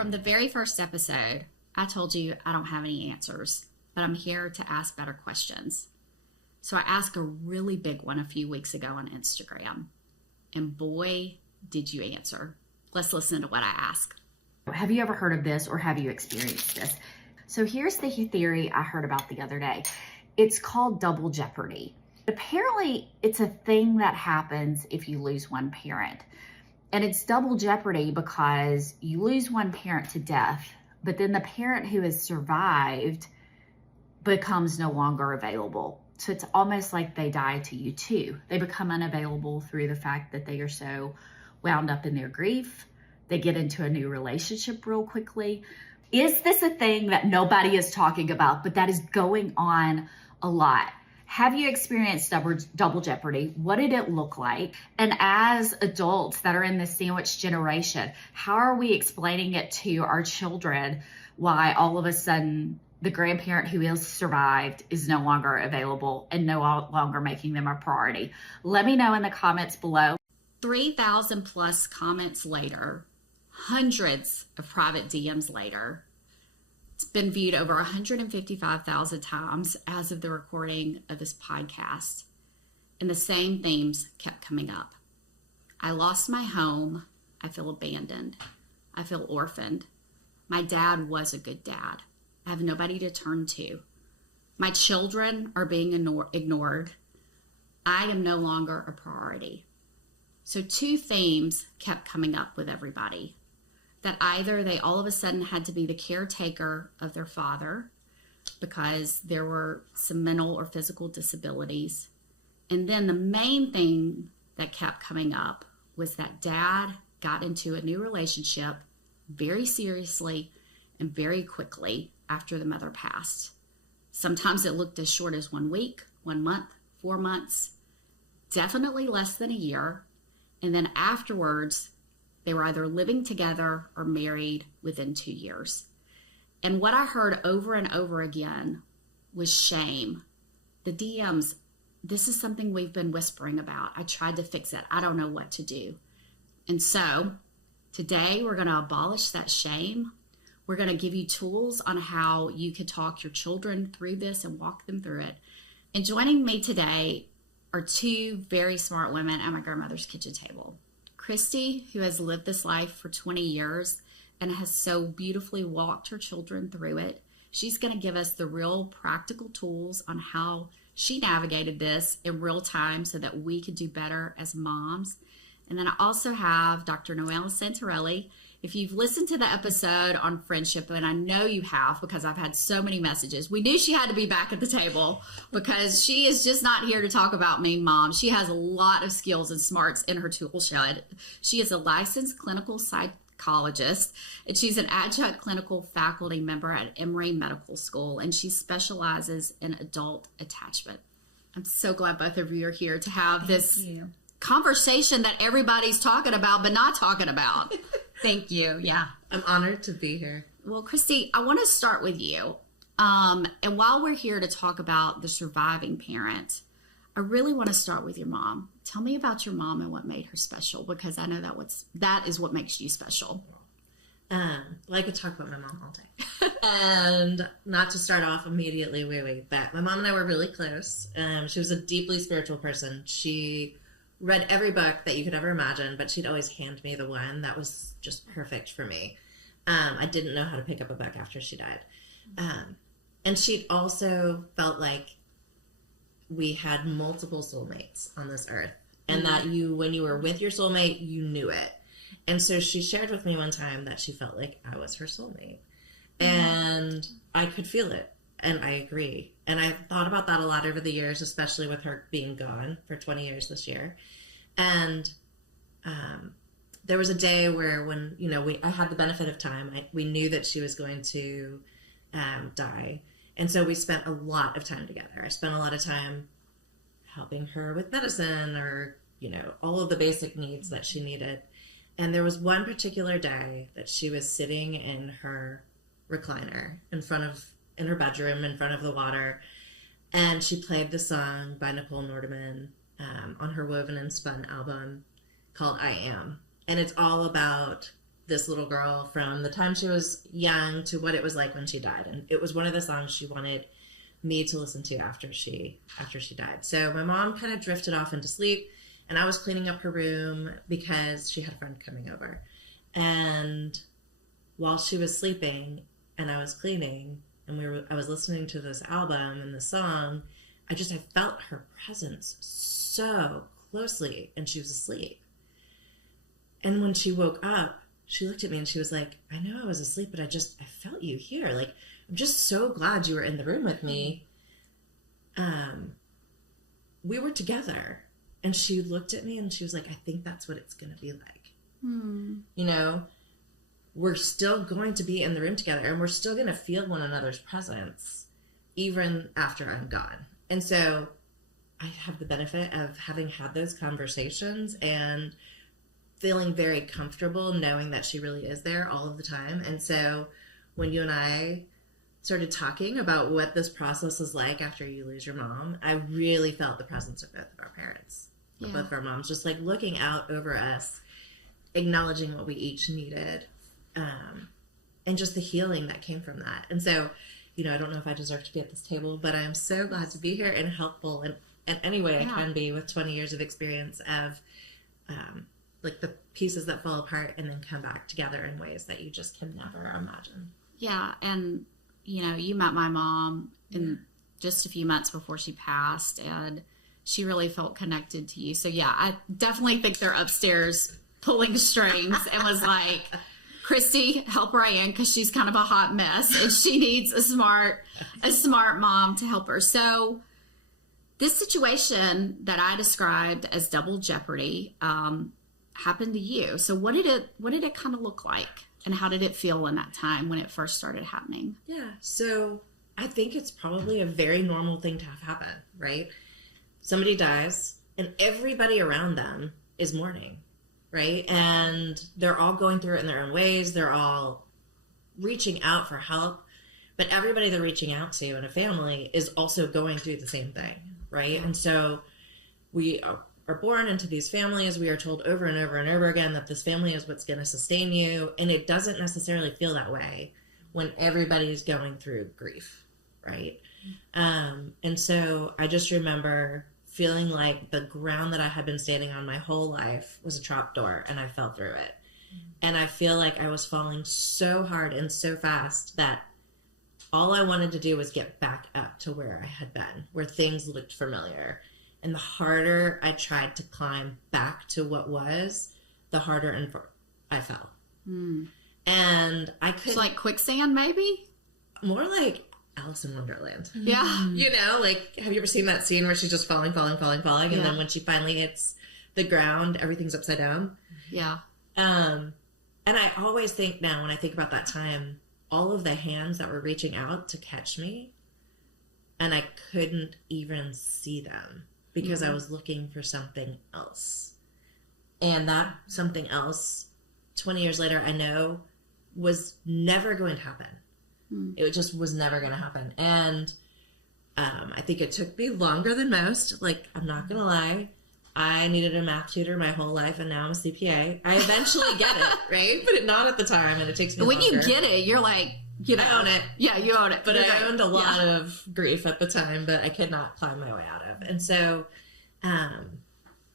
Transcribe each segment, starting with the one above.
From the very first episode, I told you I don't have any answers, but I'm here to ask better questions. So I asked a really big one a few weeks ago on Instagram, and boy, did you answer. Let's listen to what I asked. Have you ever heard of this, or have you experienced this? So here's the theory I heard about the other day. It's called double jeopardy. Apparently, it's a thing that happens if you lose one parent. And it's double jeopardy because you lose one parent to death, but then the parent who has survived becomes no longer available. So it's almost like they die to you too. They become unavailable through the fact that they are so wound up in their grief. They get into a new relationship real quickly. Is this a thing that nobody is talking about, but that is going on a lot? Have you experienced double jeopardy? What did it look like? And as adults that are in the sandwich generation, how are we explaining it to our children why all of a sudden the grandparent who has survived is no longer available and no longer making them a priority? Let me know in the comments below. 3,000 plus comments later, hundreds of private DMs later. It's been viewed over 155,000 times as of the recording of this podcast. And the same themes kept coming up. I lost my home. I feel abandoned. I feel orphaned. My dad was a good dad. I have nobody to turn to. My children are being ignored. I am no longer a priority. So two themes kept coming up with everybody. That either they all of a sudden had to be the caretaker of their father because there were some mental or physical disabilities. And then the main thing that kept coming up was that dad got into a new relationship very seriously and very quickly after the mother passed. Sometimes it looked as short as 1 week, 1 month, 4 months, definitely less than a year. And then afterwards, they were either living together or married within 2 years. And what I heard over and over again was shame. The DMs, this is something we've been whispering about. I tried to fix it. I don't know what to do. And so today we're going to abolish that shame. We're going to give you tools on how you could talk your children through this and walk them through it. And joining me today are two very smart women at my grandmother's kitchen table. Christy, who has lived this life for 20 years and has so beautifully walked her children through it. She's going to give us the real practical tools on how she navigated this in real time so that we could do better as moms. And then I also have Dr. Noelle Santarelli. If you've listened to the episode on friendship, and I know you have because I've had so many messages, we knew she had to be back at the table because she is just not here to talk about me, Mom. She has a lot of skills and smarts in her tool shed. She is a licensed clinical psychologist, and she's an adjunct clinical faculty member at Emory Medical School, and she specializes in adult attachment. I'm so glad both of you are here to have this conversation that everybody's talking about but not talking about. Thank you. Yeah. I'm honored to be here. Well, Christy, I want to start with you. And while we're here to talk about the surviving parent, I really want to start with your mom. Tell me about your mom and what made her special, because I know that is what makes you special. Well, I could talk about my mom all day. And not to start off immediately way back. My mom and I were really close. She was a deeply spiritual person. She read every book that you could ever imagine, but she'd always hand me the one that was just perfect for me. I didn't know how to pick up a book after she died. And she'd also felt like we had multiple soulmates on this earth, and that when you were with your soulmate, you knew it. And so she shared with me one time that she felt like I was her soulmate. And I could feel it. And I agree. And I've thought about that a lot over the years, especially with her being gone for 20 years this year. And there was a day where when, I had the benefit of time. We knew that she was going to die. And so we spent a lot of time together. I spent a lot of time helping her with medicine or, all of the basic needs that she needed. And there was one particular day that she was sitting in her recliner in her bedroom in front of the water, and she played the song by Nicole Nordeman on her Woven and Spun album called I Am. And it's all about this little girl from the time she was young to what it was like when she died. And it was one of the songs she wanted me to listen to after she died. So my mom kind of drifted off into sleep, and I was cleaning up her room because she had a friend coming over. And while she was sleeping and I was cleaning and I was listening to this album and the song, I felt her presence so closely, and she was asleep. And when she woke up, she looked at me and she was like, I know I was asleep, but I felt you here. Like, I'm just so glad you were in the room with me. We were together. And she looked at me and she was like, I think that's what it's going to be like. You know, we're still going to be in the room together, and we're still going to feel one another's presence even after I'm gone. And so I have the benefit of having had those conversations and feeling very comfortable knowing that she really is there all of the time. And so when you and I started talking about what this process is like after you lose your mom, I really felt the presence of both of our parents, both of our moms, just like looking out over us, acknowledging what we each needed, and just the healing that came from that. And so, you know, I don't know if I deserve to be at this table, but I'm so glad to be here and helpful in any way I can be with 20 years of experience of like the pieces that fall apart and then come back together in ways that you just can never imagine. Yeah. And, you know, you met my mom in just a few months before she passed, and she really felt connected to you. So, yeah, I definitely think they're upstairs pulling strings and was like, Christy, help Ryan, because she's kind of a hot mess and she needs a smart mom to help her. So this situation that I described as double jeopardy happened to you. So what did it kind of look like, and how did it feel in that time when it first started happening? Yeah, so I think it's probably a very normal thing to have happen, right? Somebody dies and everybody around them is mourning, right? And they're all going through it in their own ways. They're all reaching out for help, but everybody they're reaching out to in a family is also going through the same thing, right? And so we are born into these families. We are told over and over and over again that this family is what's going to sustain you. And it doesn't necessarily feel that way when everybody's going through grief, right? And so I just remember feeling like the ground that I had been standing on my whole life was a trap door, and I fell through it. And I feel like I was falling so hard and so fast that all I wanted to do was get back up to where I had been, where things looked familiar. And the harder I tried to climb back to what was, the harder and I fell. And I could... It's like quicksand, maybe? More like Alice in Wonderland. Yeah. You know, like, have you ever seen that scene where she's just falling, and then when she finally hits the ground, everything's upside down? Yeah. And I always think now, when I think about that time, all of the hands that were reaching out to catch me, and I couldn't even see them because I was looking for something else. And that something else, 20 years later, I know was never going to happen. It just was never going to happen. And I think it took me longer than most. Like, I'm not going to lie. I needed a math tutor my whole life, and now I'm a CPA. I eventually get it, right? But not at the time, and it takes me When longer. you get it, you're like, you know. I own it. Yeah, you own it. But I owned a lot of grief at the time that I could not climb my way out of. And so,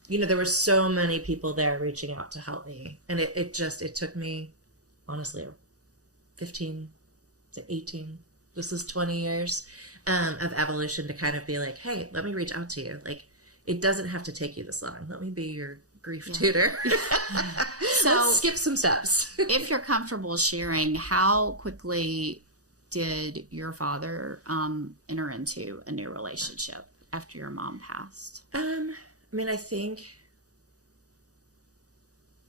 you know, there were so many people there reaching out to help me. And it took me, honestly, 15 to 18. This is 20 years of evolution to kind of be like, hey, let me reach out to you. Like, it doesn't have to take you this long. Let me be your grief tutor. So let's skip some steps. If you're comfortable sharing, how quickly did your father enter into a new relationship after your mom passed? I mean, I think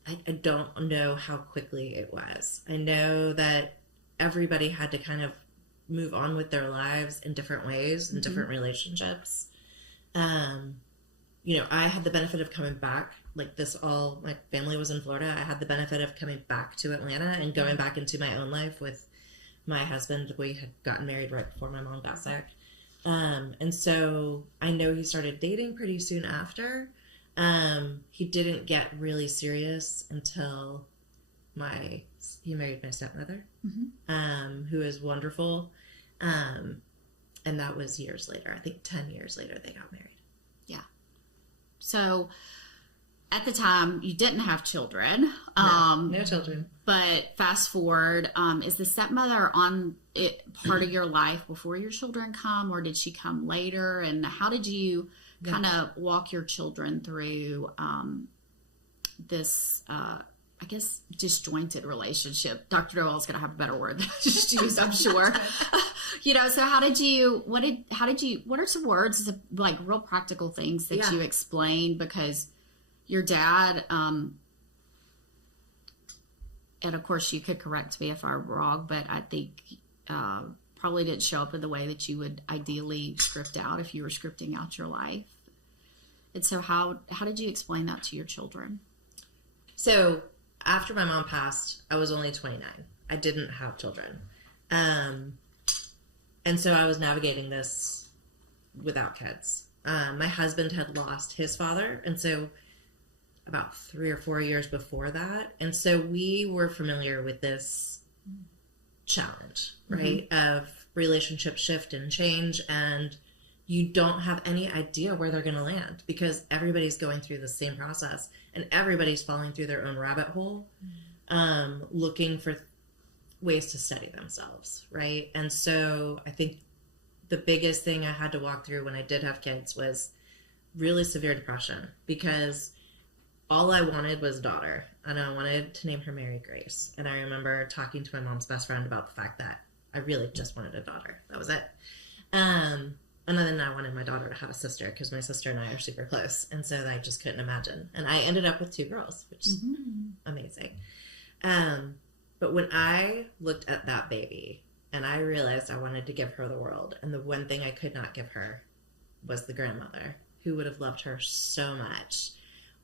I don't know how quickly it was. I know that everybody had to kind of move on with their lives in different ways, in different relationships. You know, I had the benefit of coming back. Like, my family was in Florida. I had the benefit of coming back to Atlanta and going back into my own life with my husband. We had gotten married right before my mom got sick. And so I know he started dating pretty soon after. He didn't get really serious until my he married my stepmother, who is wonderful. And that was years later. I think 10 years later they got married. Yeah. So at the time you didn't have children. No children. But fast forward, is the stepmother on it part of your life before your children come, or did she come later? And how did you kind of walk your children through this, I guess, disjointed relationship? Dr. Noel's going to have a better word than I just used, I'm sure. So what are some words, like real practical things that you explained? Because your dad, and of course you could correct me if I'm wrong, but I think probably didn't show up in the way that you would ideally script out if you were scripting out your life. And so how did you explain that to your children? So after my mom passed, I was only 29. I didn't have children. And so I was navigating this without kids. My husband had lost his father, and so about 3 or 4 years before that. And so we were familiar with this challenge, right? Of relationship shift and change, and you don't have any idea where they're going to land because everybody's going through the same process and everybody's falling through their own rabbit hole, looking for ways to steady themselves, right? And so I think the biggest thing I had to walk through when I did have kids was really severe depression, because all I wanted was a daughter, and I wanted to name her Mary Grace. And I remember talking to my mom's best friend about the fact that I really just wanted a daughter. That was it. And then I wanted my daughter to have a sister, because my sister and I are super close. And so I just couldn't imagine. And I ended up with 2 girls, which is amazing. But when I looked at that baby and I realized I wanted to give her the world, and the one thing I could not give her was the grandmother who would have loved her so much,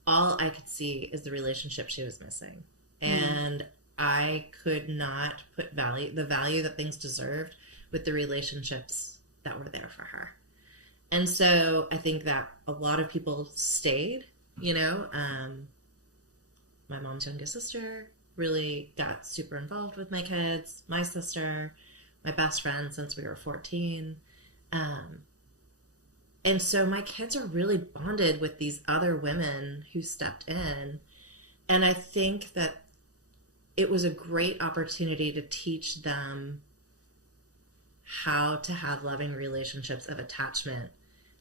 all I could see is the relationship she was missing. And I could not put the value that things deserved with the relationships that were there for her. And so I think that a lot of people stayed, my mom's youngest sister really got super involved with my kids, my sister, my best friend since we were 14. And so my kids are really bonded with these other women who stepped in. And I think that it was a great opportunity to teach them how to have loving relationships of attachment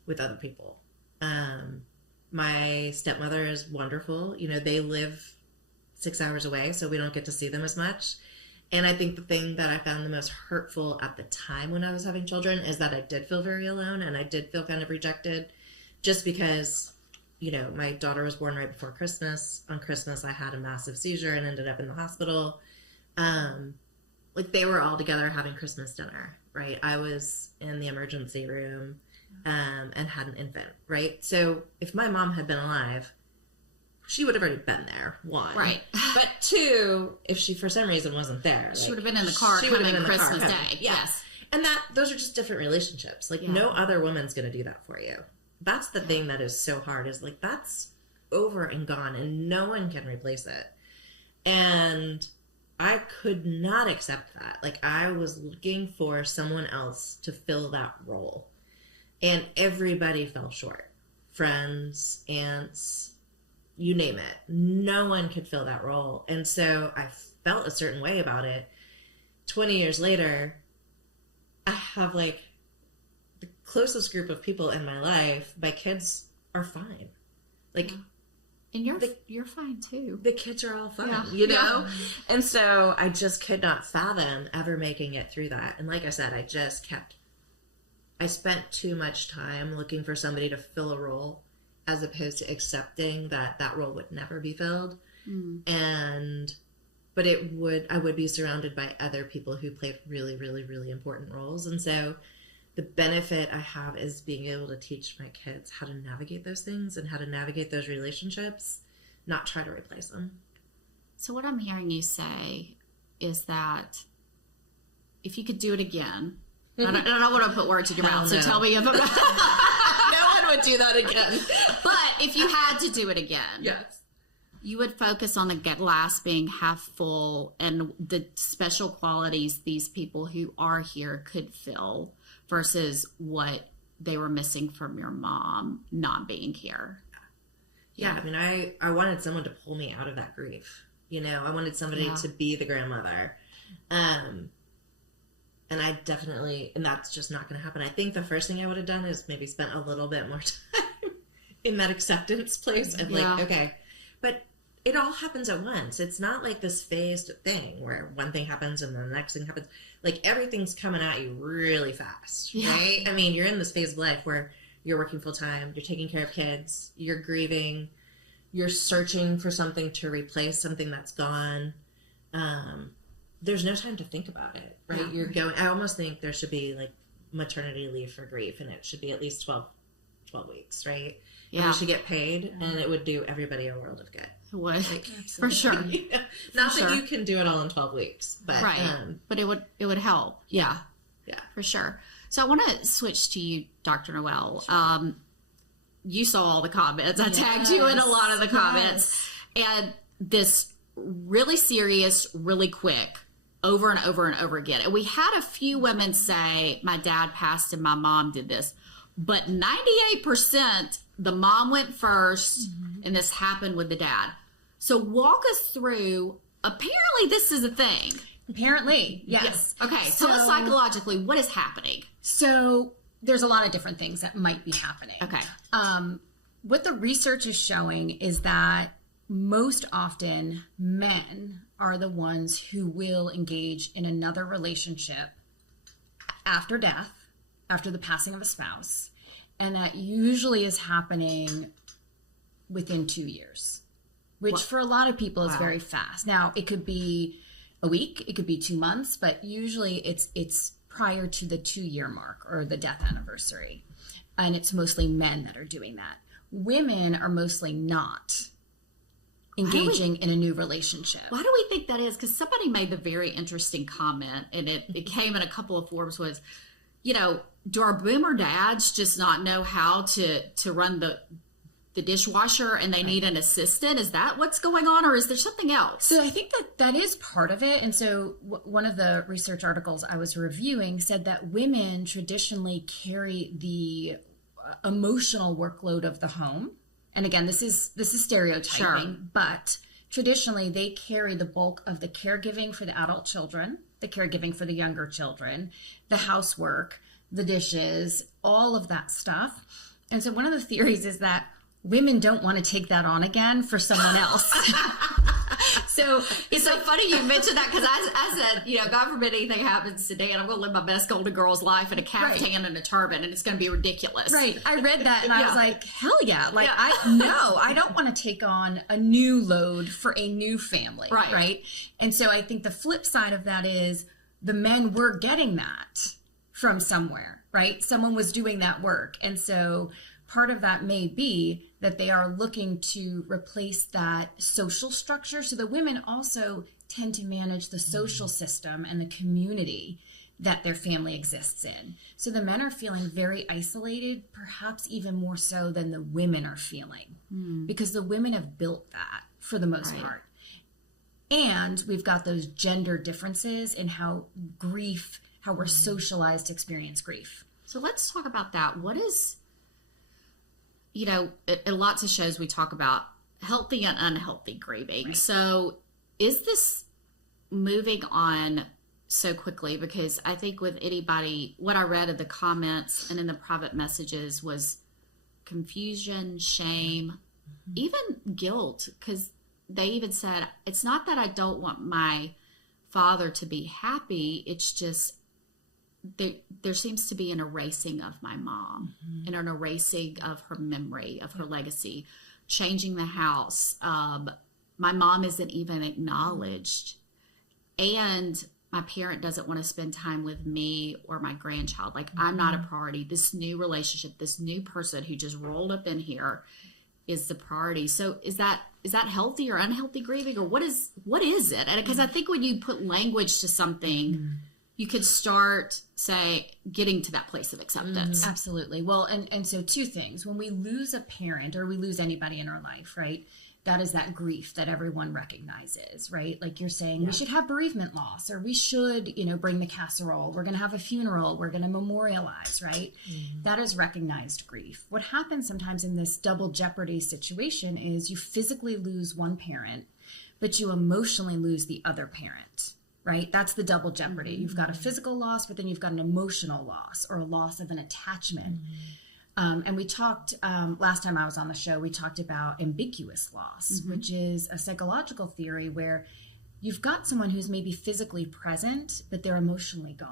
with other people. My stepmother is wonderful. They live 6 hours away, so we don't get to see them as much. And I think the thing that I found the most hurtful at the time when I was having children is that I did feel very alone, and I did feel kind of rejected, just because, my daughter was born right before Christmas. On Christmas, I had a massive seizure and ended up in the hospital. They were all together having Christmas dinner, right? I was in the emergency room and had an infant, right? So if my mom had been alive, she would have already been there, 1. Right. But 2, if she for some reason wasn't there, she would have been in the car coming Christmas Day. Yes. And those are just different relationships. No other woman's going to do that for you. That's the thing that is so hard, is that's over and gone, and no one can replace it. And I could not accept that. I was looking for someone else to fill that role, and everybody fell short. Friends, aunts, you name it. No one could fill that role. And so I felt a certain way about it. 20 years later, I have the closest group of people in my life. My kids are fine. And you're fine too. The kids are all fine, And so I just could not fathom ever making it through that. And like I said, I spent too much time looking for somebody to fill a role, as opposed to accepting that role would never be filled. But I would be surrounded by other people who played really, really, really important roles. And so the benefit I have is being able to teach my kids how to navigate those things and how to navigate those relationships, not try to replace them. So what I'm hearing you say is that if you could do it again, and I don't want to put words in your mouth, so tell me if I'm would do that again. But if you had to do it again, yes, You would focus on the glass being half full and the special qualities these people who are here could fill versus what they were missing from your mom not being here. Yeah, I mean, I wanted someone to pull me out of that grief. You know, I wanted somebody to be the grandmother. And I definitely, and that's just not going to happen. I think the first thing I would have done is maybe spent a little bit more time in that acceptance place of like, okay, but it all happens at once. It's not like this phased thing where one thing happens and then the next thing happens. Like everything's coming at you really fast, right? I mean, you're in this phase of life where you're working full time, you're taking care of kids, you're grieving, you're searching for something to replace something that's gone. There's no time to think about it, right? Yeah. You're going, I almost think there should be like maternity leave for grief, and it should be at least 12 weeks, right? Yeah. And you should get paid, and it would do everybody a world of good. It would, like, for sure. Not that you can do it all in 12 weeks, but but it would help. Yeah, for sure. So I want to switch to you, Dr. Noel. You saw all the comments. I tagged you in a lot of the comments, and this really serious, really quick, over and over and over again. And we had a few women say, my dad passed and my mom did this. But 98%, the mom went first, and this happened with the dad. So walk us through, apparently this is a thing. Apparently, yes. Okay, so tell us psychologically, what is happening? So there's a lot of different things that might be happening. Okay. What the research is showing is that most often men are the ones who will engage in another relationship after death, after the passing of a spouse, and that usually is happening within 2 years, which for a lot of people is very fast. Now, it could be a week, it could be 2 months, but usually it's prior to the 2-year mark or the death anniversary, and it's mostly men that are doing that. Women are mostly not engaging in a new relationship. Why do we think that is? Because somebody made the very interesting comment, and it came in a couple of forms, was, you know, do our boomer dads just not know how to run the dishwasher and they need an assistant? Is that what's going on, or is there something else? So I think that is part of it. And so one of the research articles I was reviewing said that women traditionally carry the emotional workload of the home. And again, this is stereotyping, but traditionally they carry the bulk of the caregiving for the adult children, the caregiving for the younger children, the housework, the dishes, all of that stuff. And so one of the theories is that women don't want to take that on again for someone else. So it's so funny you mentioned that, because I said, you know, God forbid anything happens today, and I'm going to live my best golden girl's life in a caftan and a turban, and it's going to be ridiculous. Right. I read that and I was like, hell yeah. Like, I don't want to take on a new load for a new family. Right. And so I think the flip side of that is the men were getting that from somewhere, right? Someone was doing that work. And so part of that may be that they are looking to replace that social structure. So the women also tend to manage the social system and the community that their family exists in. So the men are feeling very isolated, perhaps even more so than the women are feeling, because the women have built that for the most part. And we've got those gender differences in how we're socialized to experience grief. So let's talk about that. What is, you know, in lots of shows we talk about healthy and unhealthy grieving. Right. So is this moving on so quickly? Because I think with anybody, what I read in the comments and in the private messages was confusion, shame, even guilt. Because they even said, it's not that I don't want my father to be happy. It's just there seems to be an erasing of my mom and an erasing of her memory, of her legacy, changing the house. My mom isn't even acknowledged. And my parent doesn't want to spend time with me or my grandchild. Like, I'm not a priority. This new relationship, this new person who just rolled up in here is the priority. So is that healthy or unhealthy grieving, or what is it? And because I think when you put language to something, you could start, say, getting to that place of acceptance. Absolutely. Well, and so two things. When we lose a parent or we lose anybody in our life, right, that is that grief that everyone recognizes, right? Like you're saying, we should have bereavement loss, or we should, bring the casserole. We're going to have a funeral. We're going to memorialize, right? Mm-hmm. That is recognized grief. What happens sometimes in this double jeopardy situation is you physically lose one parent, but you emotionally lose the other parent, right? That's the double jeopardy. Mm-hmm. You've got a physical loss, but then you've got an emotional loss or a loss of an attachment. Mm-hmm. And we talked, last time I was on the show, we talked about ambiguous loss, mm-hmm. which is a psychological theory where you've got someone who's maybe physically present, but they're emotionally gone.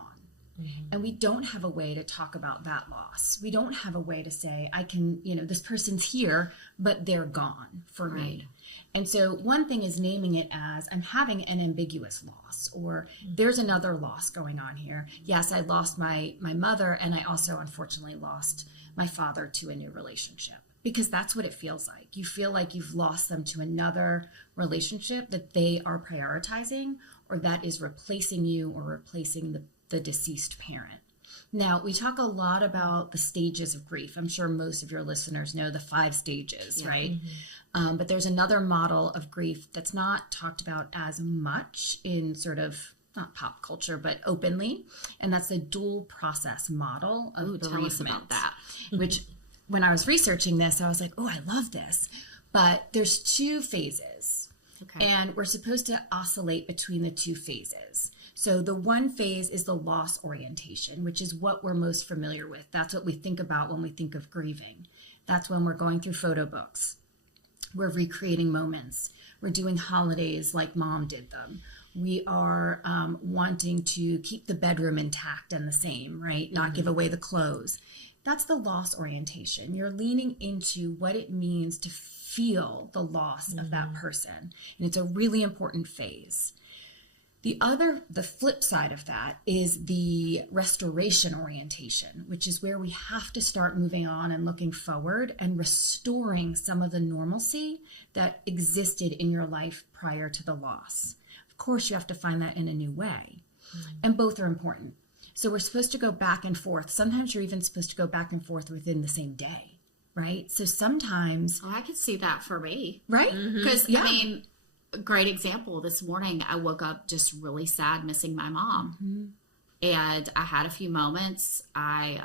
Mm-hmm. And we don't have a way to talk about that loss. We don't have a way to say, I can, this person's here, but they're gone for me. And so one thing is naming it as, I'm having an ambiguous loss, or there's another loss going on here. Yes, I lost my mother, and I also unfortunately lost my father to a new relationship, because that's what it feels like. You feel like you've lost them to another relationship that they are prioritizing, or that is replacing you or replacing the deceased parent. Now, we talk a lot about the stages of grief. I'm sure most of your listeners know the 5 stages, right? Mm-hmm. But there's another model of grief that's not talked about as much in sort of, not pop culture, but openly. And that's the dual process model of bereavement. Tell us about that. Which, when I was researching this, I was like, oh, I love this. But there's 2 phases. Okay. And we're supposed to oscillate between the 2 phases. So the one phase is the loss orientation, which is what we're most familiar with. That's what we think about when we think of grieving. That's when we're going through photo books. We're recreating moments. We're doing holidays like mom did them. We are wanting to keep the bedroom intact and the same, right? Not give away the clothes. That's the loss orientation. You're leaning into what it means to feel the loss of that person. And it's a really important phase. The flip side of that is the restoration orientation, which is where we have to start moving on and looking forward and restoring some of the normalcy that existed in your life prior to the loss. Of course, you have to find that in a new way. And both are important. So we're supposed to go back and forth. Sometimes you're even supposed to go back and forth within the same day, right? So sometimes... Oh, I could see that for me. Right? Because, I mean... A great example, this morning I woke up just really sad, missing my mom. Mm-hmm. And I had a few moments. I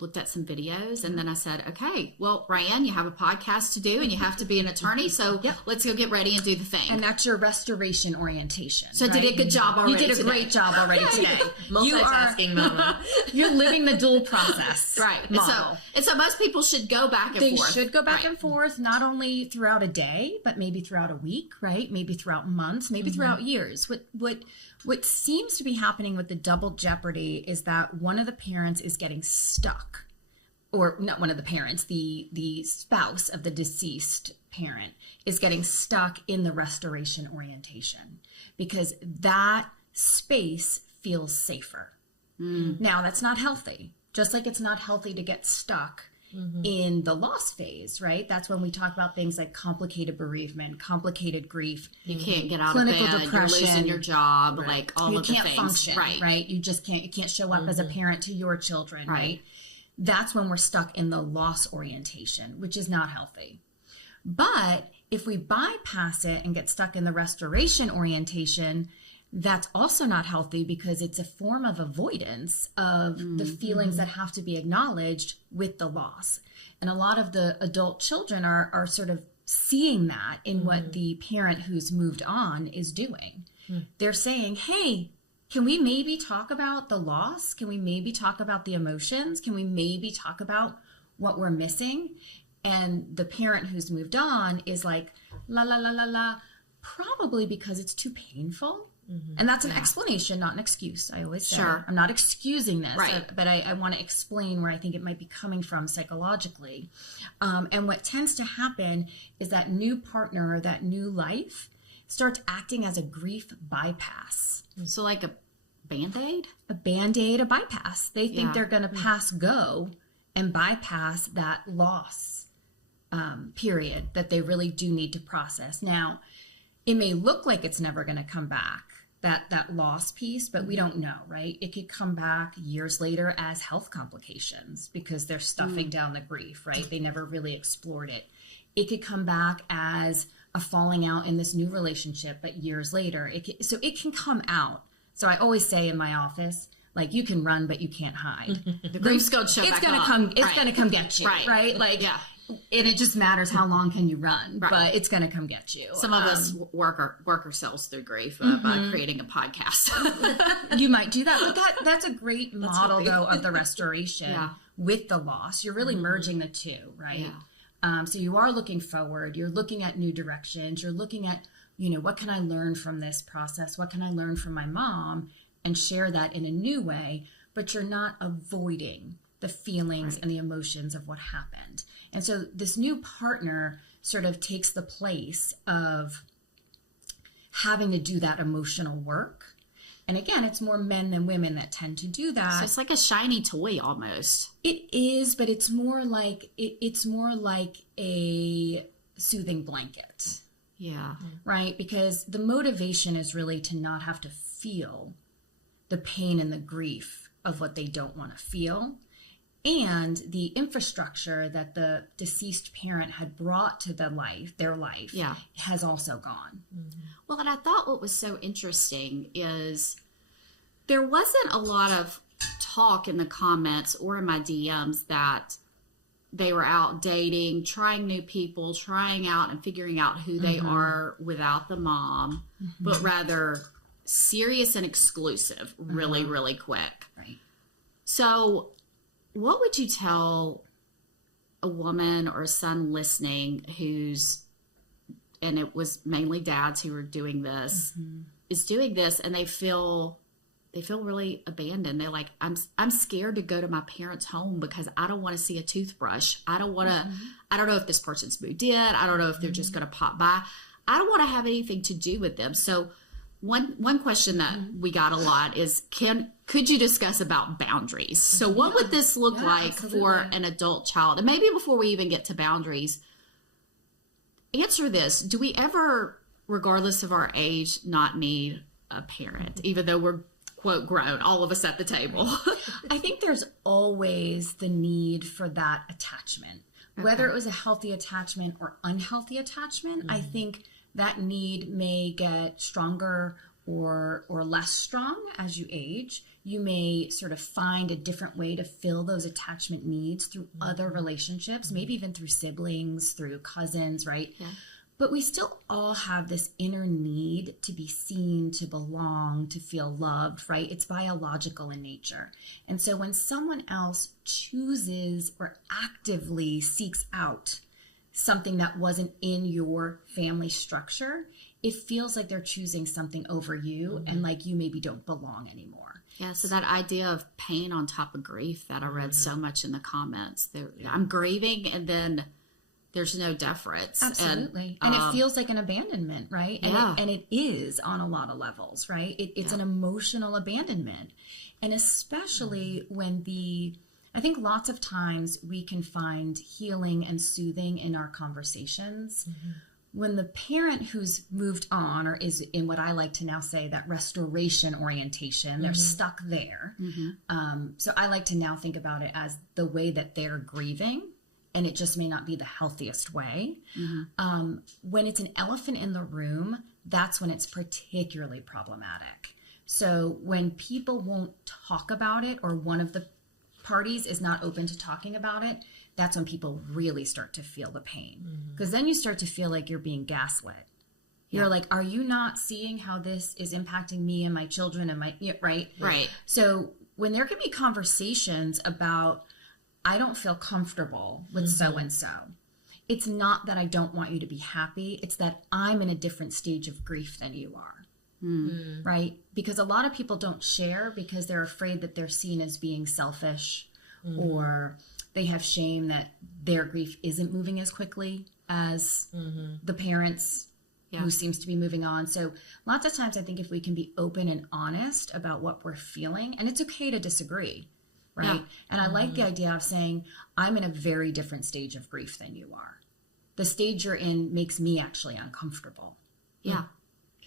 looked at some videos, and then I said, okay, well, Ryan, you have a podcast to do and you have to be an attorney. So let's go get ready and do the thing. And that's your restoration orientation. So did a good job already. You did a great job already today. Multitasking, mama. You're living the dual process. Right. And so most people should go back and forth. They should go back and forth, not only throughout a day, but maybe throughout a week, right? Maybe throughout months, maybe throughout years. What seems to be happening with the double jeopardy is that one of the parents is getting stuck, or not one of the parents, the spouse of the deceased parent is getting stuck in the restoration orientation because that space feels safer. Now, that's not healthy. Just like it's not healthy to get stuck in the loss phase, right? That's when we talk about things like complicated bereavement, complicated grief. You can't get out clinical of bed, depression, you're losing your job, like all of the things. You can't function, right? You just can't, you can't show up as a parent to your children, right? That's when we're stuck in the loss orientation, which is not healthy. But if we bypass it and get stuck in the restoration orientation, that's also not healthy because it's a form of avoidance of the feelings that have to be acknowledged with the loss. And a lot of the adult children are sort of seeing that in what the parent who's moved on is doing. They're saying, hey, can we maybe talk about the loss? Can we maybe talk about the emotions? Can we maybe talk about what we're missing? And the parent who's moved on is like, la, la, la, la, la, probably because it's too painful. And that's an explanation, not an excuse. I always say, I'm not excusing this, but I want to explain where I think it might be coming from psychologically. And what tends to happen is that new partner or that new life starts acting as a grief bypass. So like a Band-Aid? A Band-Aid, a bypass. They think they're going to pass go and bypass that loss period that they really do need to process. Now, it may look like it's never going to come back, that loss piece, but we don't know, right? It could come back years later as health complications because they're stuffing down the grief, right? They never really explored it. It could come back as a falling out in this new relationship, but years later, so it can come out. So I always say in my office, like, you can run, but you can't hide. The grief's going to show back up. It's going to come get you, right? Like, yeah. And it just matters how long can you run, but it's going to come get you. Some of us work ourselves through grief by creating a podcast. You might do that, but that's a great model, though, of the restoration with the loss. You're really merging the two, right? Yeah. So you are looking forward. You're looking at new directions. You're looking at, what can I learn from this process? What can I learn from my mom? And share that in a new way, but you're not avoiding the feelings and the emotions of what happened. And so this new partner sort of takes the place of having to do that emotional work. And again, it's more men than women that tend to do that. So it's like a shiny toy almost. It is, but it's more like a soothing blanket. Yeah. Right? Because the motivation is really to not have to feel the pain and the grief of what they don't want to feel. And the infrastructure that the deceased parent had brought to their life has also gone. Mm-hmm. Well, and I thought what was so interesting is there wasn't a lot of talk in the comments or in my DMs that they were out dating, trying new people, trying out and figuring out who they are without the mom, but rather serious and exclusive really, really quick. Right. So what would you tell a woman or a son listening and it was mainly dads who were doing this, is doing this, and they feel really abandoned. They're like, I'm scared to go to my parents' home because I don't want to see a toothbrush. I don't want to, I don't know if this person's moved in. I don't know if they're just going to pop by. I don't want to have anything to do with them. So one question that we got a lot is, could you discuss about boundaries? So what would this look like for an adult child? And maybe before we even get to boundaries, answer this. Do we ever, regardless of our age, not need a parent, even though we're, quote, grown, all of us at the table? I think there's always the need for that attachment. Whether it was a healthy attachment or unhealthy attachment, I think that need may get stronger or less strong as you age. You may sort of find a different way to fill those attachment needs through other relationships, maybe even through siblings, through cousins, right? Yeah. But we still all have this inner need to be seen, to belong, to feel loved, right? It's biological in nature. And so when someone else chooses or actively seeks out something that wasn't in your family structure, it feels like they're choosing something over you and like you maybe don't belong anymore. Yeah, so that idea of pain on top of grief that I read so much in the comments. I'm grieving and then there's no deference. Absolutely. And it feels like an abandonment, right? And it is on a lot of levels, right? It's an emotional abandonment. And especially when I think lots of times we can find healing and soothing in our conversations when the parent who's moved on or is in what I like to now say that restoration orientation, they're stuck there. So I like to now think about it as the way that they're grieving, and it just may not be the healthiest way. When it's an elephant in the room, that's when it's particularly problematic. So when people won't talk about it, or one of the parties is not open to talking about it, that's when people really start to feel the pain. Because then you start to feel like you're being gaslit. You're like, are you not seeing how this is impacting me and my children and my, right? Right. So when there can be conversations about, I don't feel comfortable with so-and-so, it's not that I don't want you to be happy. It's that I'm in a different stage of grief than you are. Right? Because a lot of people don't share because they're afraid that they're seen as being selfish, or they have shame that their grief isn't moving as quickly as the parents who seems to be moving on. So lots of times I think if we can be open and honest about what we're feeling, and it's okay to disagree, right? And I like the idea of saying, I'm in a very different stage of grief than you are. The stage you're in makes me actually uncomfortable.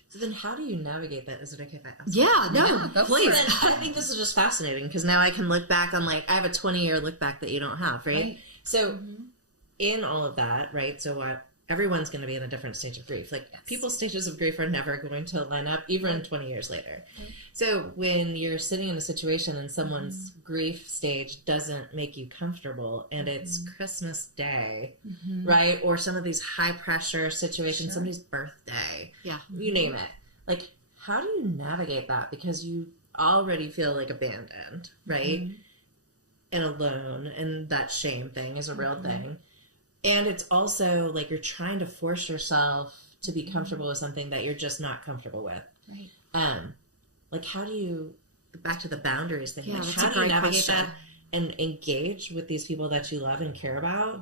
So then how do you navigate that? Is it okay if I ask? Please. I think this is just fascinating because now I can look back on, like, I have a 20-year look back that you don't have, right? So in all of that, right? So everyone's going to be in a different stage of grief. Like people's stages of grief are never going to line up, even 20 years later. So when you're sitting in a situation and someone's grief stage doesn't make you comfortable, and it's Christmas Day, right? Or some of these high pressure situations, somebody's birthday, you name it. Like, how do you navigate that? Because you already feel like abandoned, right? And alone, and that shame thing is a real thing. And it's also like you're trying to force yourself to be comfortable with something that you're just not comfortable with. Right. Like, how do you, back to the boundaries thing, like, how do you navigate that and engage with these people that you love and care about?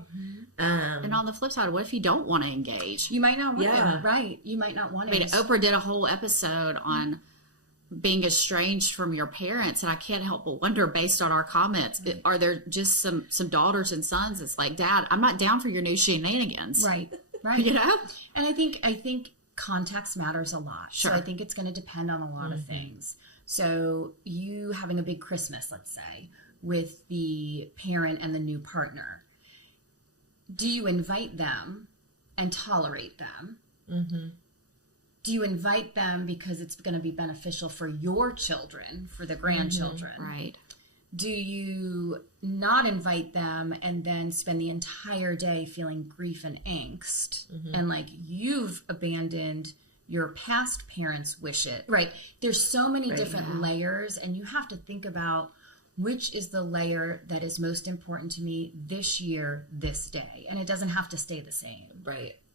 And on the flip side, what if you don't want to engage? You might not want to, right? You might not want to. I mean, Oprah did a whole episode on being estranged from your parents, and I can't help but wonder, based on our comments, are there just some daughters and sons it's like, Dad, I'm not down for your new shenanigans, right you know? And I think context matters a lot. Sure. So I think it's going to depend on a lot of things. So you having a big Christmas, let's say, with the parent and the new partner, do you invite them and tolerate them? Do you invite them because it's going to be beneficial for your children, for the grandchildren? Right. Do you not invite them and then spend the entire day feeling grief and angst and like you've abandoned your past parents' wishes? Right. There's so many different layers, and you have to think about which is the layer that is most important to me this year, this day. And it doesn't have to stay the same.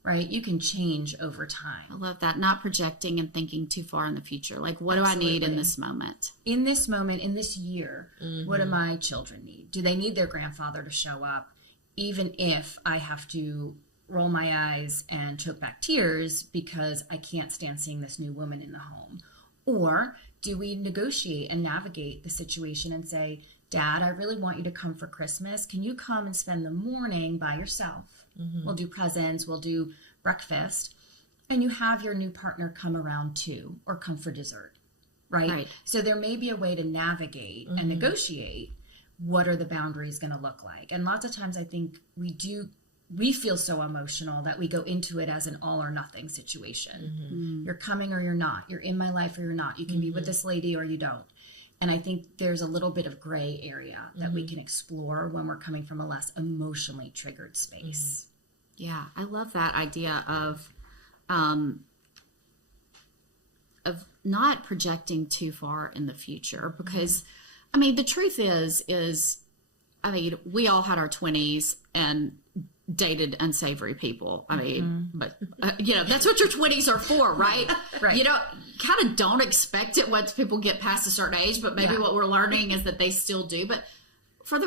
Right? You can change over time. I love that. Not projecting and thinking too far in the future. Like, what do I need in this moment? In this moment, in this year, what do my children need? Do they need their grandfather to show up, even if I have to roll my eyes and choke back tears because I can't stand seeing this new woman in the home? Or do we negotiate and navigate the situation and say, Dad, I really want you to come for Christmas. Can you come and spend the morning by yourself? We'll do presents, we'll do breakfast, and you have your new partner come around too, or come for dessert, right? So there may be a way to navigate and negotiate what are the boundaries going to look like. And lots of times I think we feel so emotional that we go into it as an all or nothing situation. You're coming or you're not. You're in my life or you're not. You can be with this lady or you don't. And I think there's a little bit of gray area that we can explore when we're coming from a less emotionally triggered space. Yeah, I love that idea of not projecting too far in the future, because, I mean, the truth is, I mean, we all had our 20s and dated unsavory people. I mean, but you know, that's what your 20s are for, right? You know, kind of don't expect it once people get past a certain age, but maybe what we're learning is that they still do. But for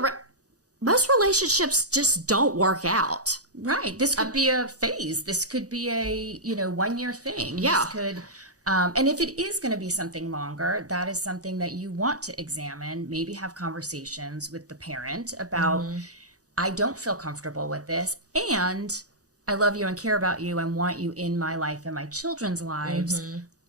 most relationships just don't work out. Right. This could be a phase. This could be a, 1 year thing. Yeah. This could, and if it is going to be something longer, that is something that you want to examine, maybe have conversations with the parent about, I don't feel comfortable with this, and I love you and care about you and want you in my life and my children's lives.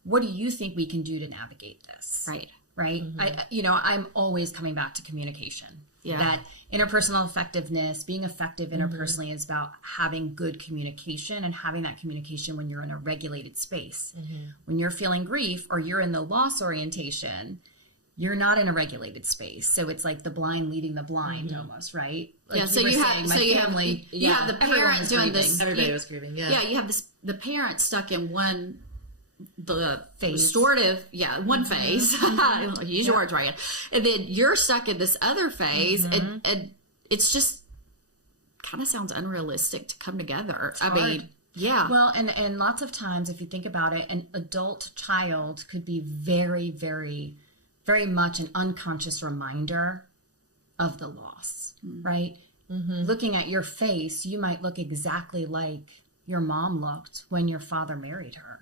What do you think we can do to navigate this? Right. I'm always coming back to communication. That interpersonal effectiveness, being effective interpersonally is about having good communication and having that communication when you're in a regulated space. When you're feeling grief or you're in the loss orientation, you're not in a regulated space. So it's like the blind leading the blind almost, right? Like so you have the parent doing this. Everybody was grieving. Yeah, you have the parent stuck in the phase. Restorative, one phase. Use your words right. And then you're stuck in this other phase, and it's just kind of sounds unrealistic to come together. It's hard. Well, and lots of times, if you think about it, an adult child could be very, very, very much an unconscious reminder of the loss, right? Looking at your face, you might look exactly like your mom looked when your father married her.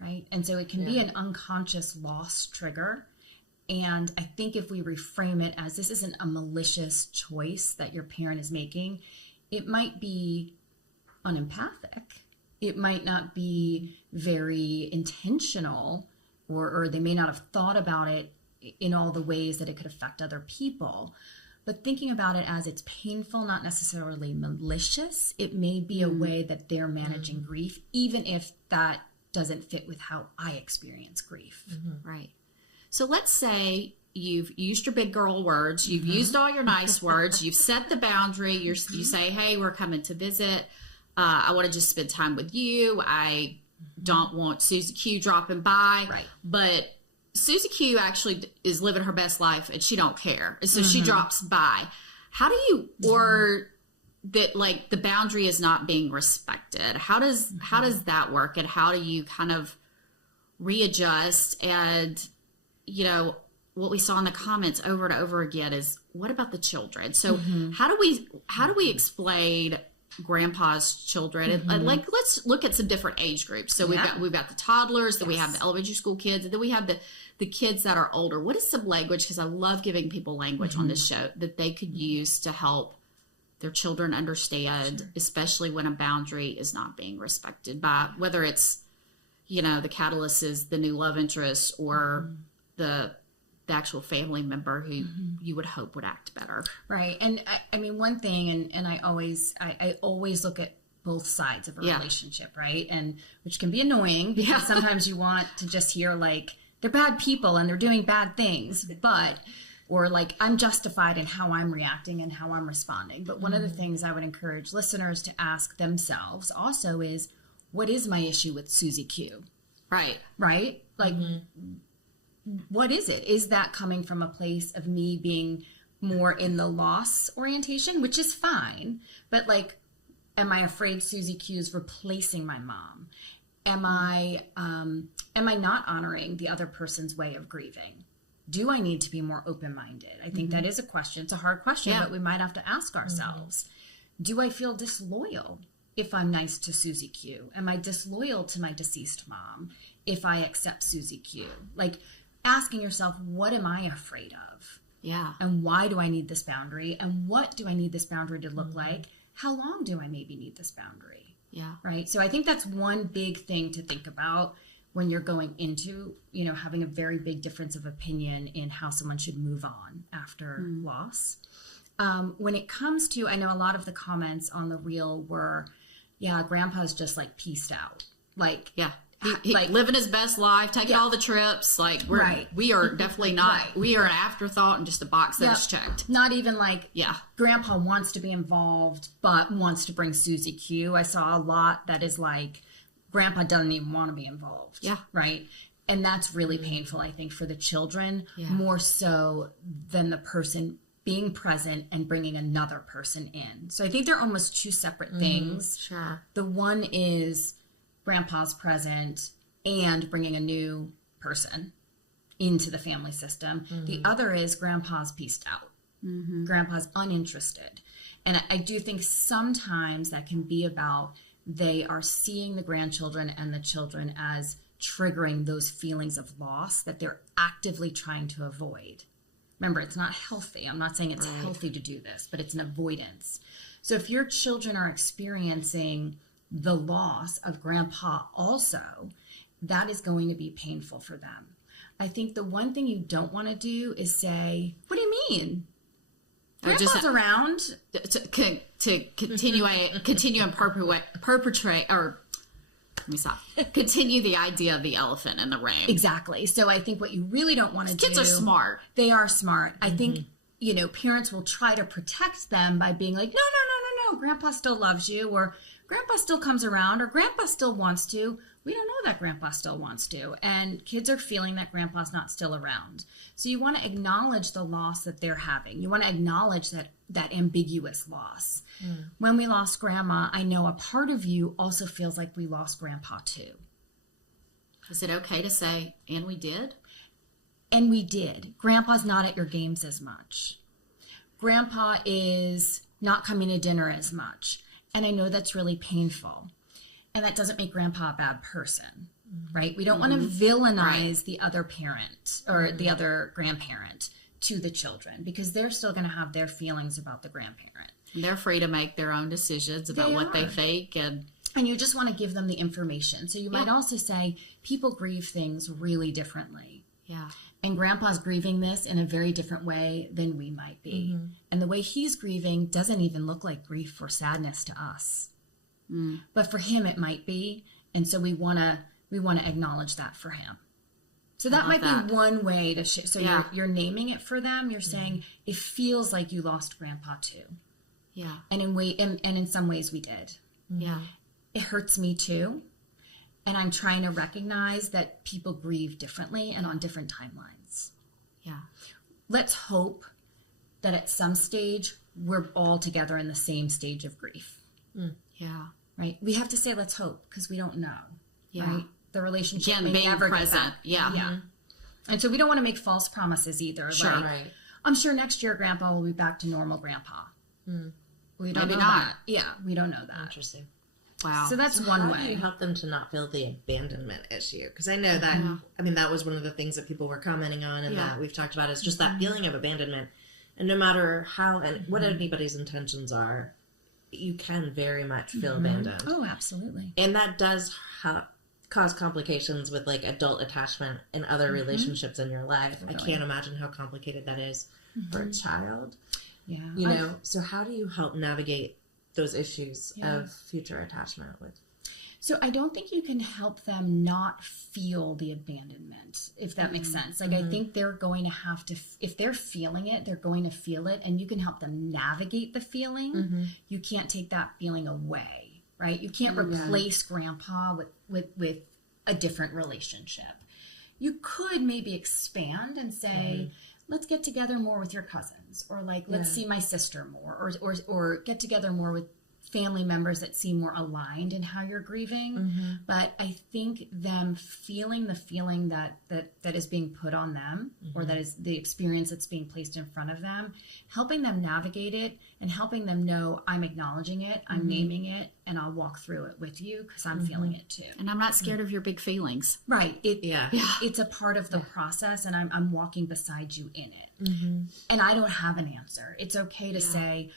Right. And so it can be an unconscious loss trigger. And I think if we reframe it as this isn't a malicious choice that your parent is making, it might be unempathic. It might not be very intentional, or they may not have thought about it in all the ways that it could affect other people. but thinking about it as it's painful, not necessarily malicious. It may be a way that they're managing grief, even if that doesn't fit with how I experience grief. Right. So let's say you've used your big girl words, you've used all your nice words, you've set the boundary, you say, hey, we're coming to visit. I want to just spend time with you. I don't want Susie Q dropping by. Right. But Susie Q actually is living her best life and she don't care. And so she drops by. How do you, or that like the boundary is not being respected? How does that work? And how do you kind of readjust? And, you know, what we saw in the comments over and over again is, what about the children? So how do we explain grandpa's children? And like, let's look at some different age groups. So we've got the toddlers, then we have the elementary school kids, and then we have the kids that are older. What is some language, because I love giving people language on this show, that they could use to help their children understand, especially when a boundary is not being respected by, whether it's, you know, the catalyst is the new love interest or the actual family member who you would hope would act better. Right. And I mean, one thing, and I always look at both sides of a relationship, right? And which can be annoying because sometimes you want to just hear like, they're bad people and they're doing bad things, or like I'm justified in how I'm reacting and how I'm responding. But one of the things I would encourage listeners to ask themselves also is, what is my issue with Susie Q? Right. Right? Like, what is it? Is that coming from a place of me being more in the loss orientation, which is fine, but like, am I afraid Susie Q is replacing my mom? Am I not honoring the other person's way of grieving? Do I need to be more open-minded? I think that is a question. It's a hard question, but we might have to ask ourselves. Do I feel disloyal if I'm nice to Susie Q? Am I disloyal to my deceased mom if I accept Susie Q? Like asking yourself, what am I afraid of? Yeah. And why do I need this boundary? And what do I need this boundary to look like? How long do I maybe need this boundary? Yeah. Right. So I think that's one big thing to think about when you're going into, you know, having a very big difference of opinion in how someone should move on after loss. When it comes to, I know a lot of the comments on the reel were, grandpa's just like pieced out. Like, he like living his best life, taking all the trips. Like we are definitely not, we are an afterthought and just a box that's checked. Not even like, grandpa wants to be involved, but wants to bring Susie Q. I saw a lot that is like, grandpa doesn't even want to be involved. Yeah. Right. And that's really painful, I think, for the children, more so than the person being present and bringing another person in. So I think they're almost two separate things. Sure. The one is grandpa's present and bringing a new person into the family system. The other is grandpa's pieced out. Grandpa's uninterested. And I do think sometimes that can be about they are seeing the grandchildren and the children as triggering those feelings of loss that they're actively trying to avoid. Remember, it's not healthy. I'm not saying it's healthy to do this, but it's an avoidance. So if your children are experiencing the loss of grandpa also, that is going to be painful for them. I think the one thing you don't want to do is say, what do you mean? Grandpa's around to continue and perpetrate, or let me stop. Continue the idea of the elephant in the room. Exactly. So I think what you really don't want to do. Kids are smart. They are smart. I think, you know, parents will try to protect them by being like, no, grandpa still loves you, or grandpa still comes around, or grandpa still wants to. We don't know that grandpa still wants to. And kids are feeling that grandpa's not still around. So you want to acknowledge the loss that they're having. You want to acknowledge that ambiguous loss. When we lost grandma, I know a part of you also feels like we lost grandpa too. Is it okay to say, and we did? And we did. Grandpa's not at your games as much. Grandpa is not coming to dinner as much. And I know that's really painful. And that doesn't make grandpa a bad person, right? We don't want to villainize the other parent or the other grandparent to the children because they're still going to have their feelings about the grandparent. They're free to make their own decisions about what they think. And you just want to give them the information. So you might also say, people grieve things really differently. Yeah. And grandpa's grieving this in a very different way than we might be. Mm-hmm. And the way he's grieving doesn't even look like grief or sadness to us. But for him, it might be. And so we want to acknowledge that for him. So that might be one way to so you're naming it for them. You're saying it feels like you lost grandpa too. Yeah. And in some ways we did. Yeah. It hurts me too. And I'm trying to recognize that people grieve differently and on different timelines. Yeah. Let's hope that at some stage we're all together in the same stage of grief. Yeah. Right? We have to say let's hope because we don't know. Yeah. Right? The relationship Again, may being never present. get back. Yeah. Yeah. And so we don't want to make false promises either. Sure. Like, Right. I'm sure next year grandpa will be back to normal grandpa. We don't Maybe know not. that. Yeah, we don't know that. Interesting. Wow. So that's So one how way. do you help them to not feel the abandonment issue? Because I know that, I mean, that was one of the things that people were commenting on and that we've talked about is just that feeling of abandonment. And no matter how and what anybody's intentions are, you can very much feel abandoned. Oh, absolutely. And that does cause complications with like adult attachment and other relationships in your life. I can't imagine how complicated that is for a child. Yeah. You know, so how do you help navigate those issues of future attachment with? So I don't think you can help them not feel the abandonment, if that makes sense. Like I think they're going to have to, if they're feeling it, they're going to feel it, and you can help them navigate the feeling. You can't take that feeling away, right? You can't replace grandpa with a different relationship. You could maybe expand and say, let's get together more with your cousins, or like, let's see my sister more, or get together more with family members that seem more aligned in how you're grieving. But I think them feeling the feeling that is being put on them, or that is the experience that's being placed in front of them, helping them navigate it and helping them know I'm acknowledging it, I'm naming it, and I'll walk through it with you because I'm feeling it too. And I'm not scared of your big feelings. Right. It's a part of the process, and I'm walking beside you in it. And I don't have an answer. It's okay to say,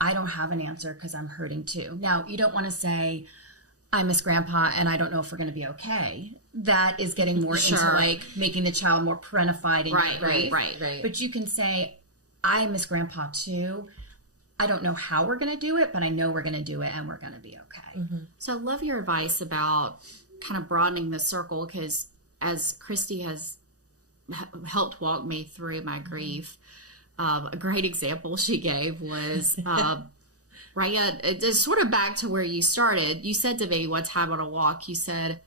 I don't have an answer because I'm hurting too. Now, you don't want to say, I miss grandpa and I don't know if we're going to be okay. That is getting more into like making the child more parentified in your grief. Right. But you can say, I miss grandpa too. I don't know how we're going to do it, but I know we're going to do it and we're going to be okay. So I love your advice about kind of broadening the circle, because as Christy has helped walk me through my grief, a great example she gave was, Raya, it's sort of back to where you started. You said to me one time on a walk, you said,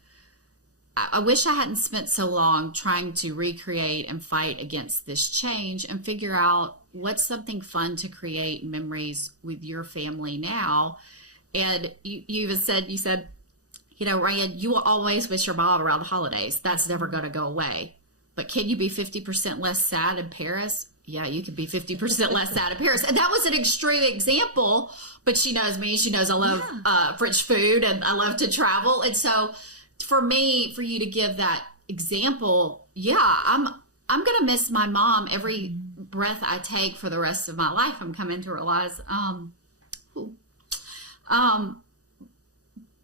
I wish I hadn't spent so long trying to recreate and fight against this change and figure out what's something fun to create memories with your family now. And you said, you know, Raya, you will always miss your mom around the holidays. That's never going to go away. But can you be 50% less sad in Paris? Yeah, you could be 50% less sad in Paris. And that was an extreme example, but she knows me. She knows I love French food and I love to travel. And so for me, for you to give that example, I'm going to miss my mom every breath I take for the rest of my life. I'm coming to realize,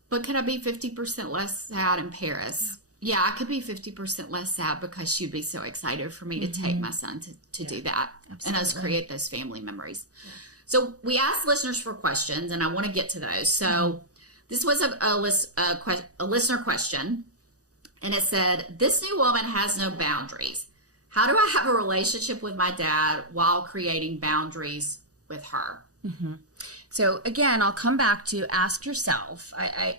but could I be 50% less sad in Paris? Yeah, I could be 50% less sad because she'd be so excited for me to take my son to do that. Absolutely. And us create those family memories. Yeah. So we asked listeners for questions, and I want to get to those. So this was a listener question, and it said, this new woman has no boundaries. How do I have a relationship with my dad while creating boundaries with her? So again, I'll come back to ask yourself. I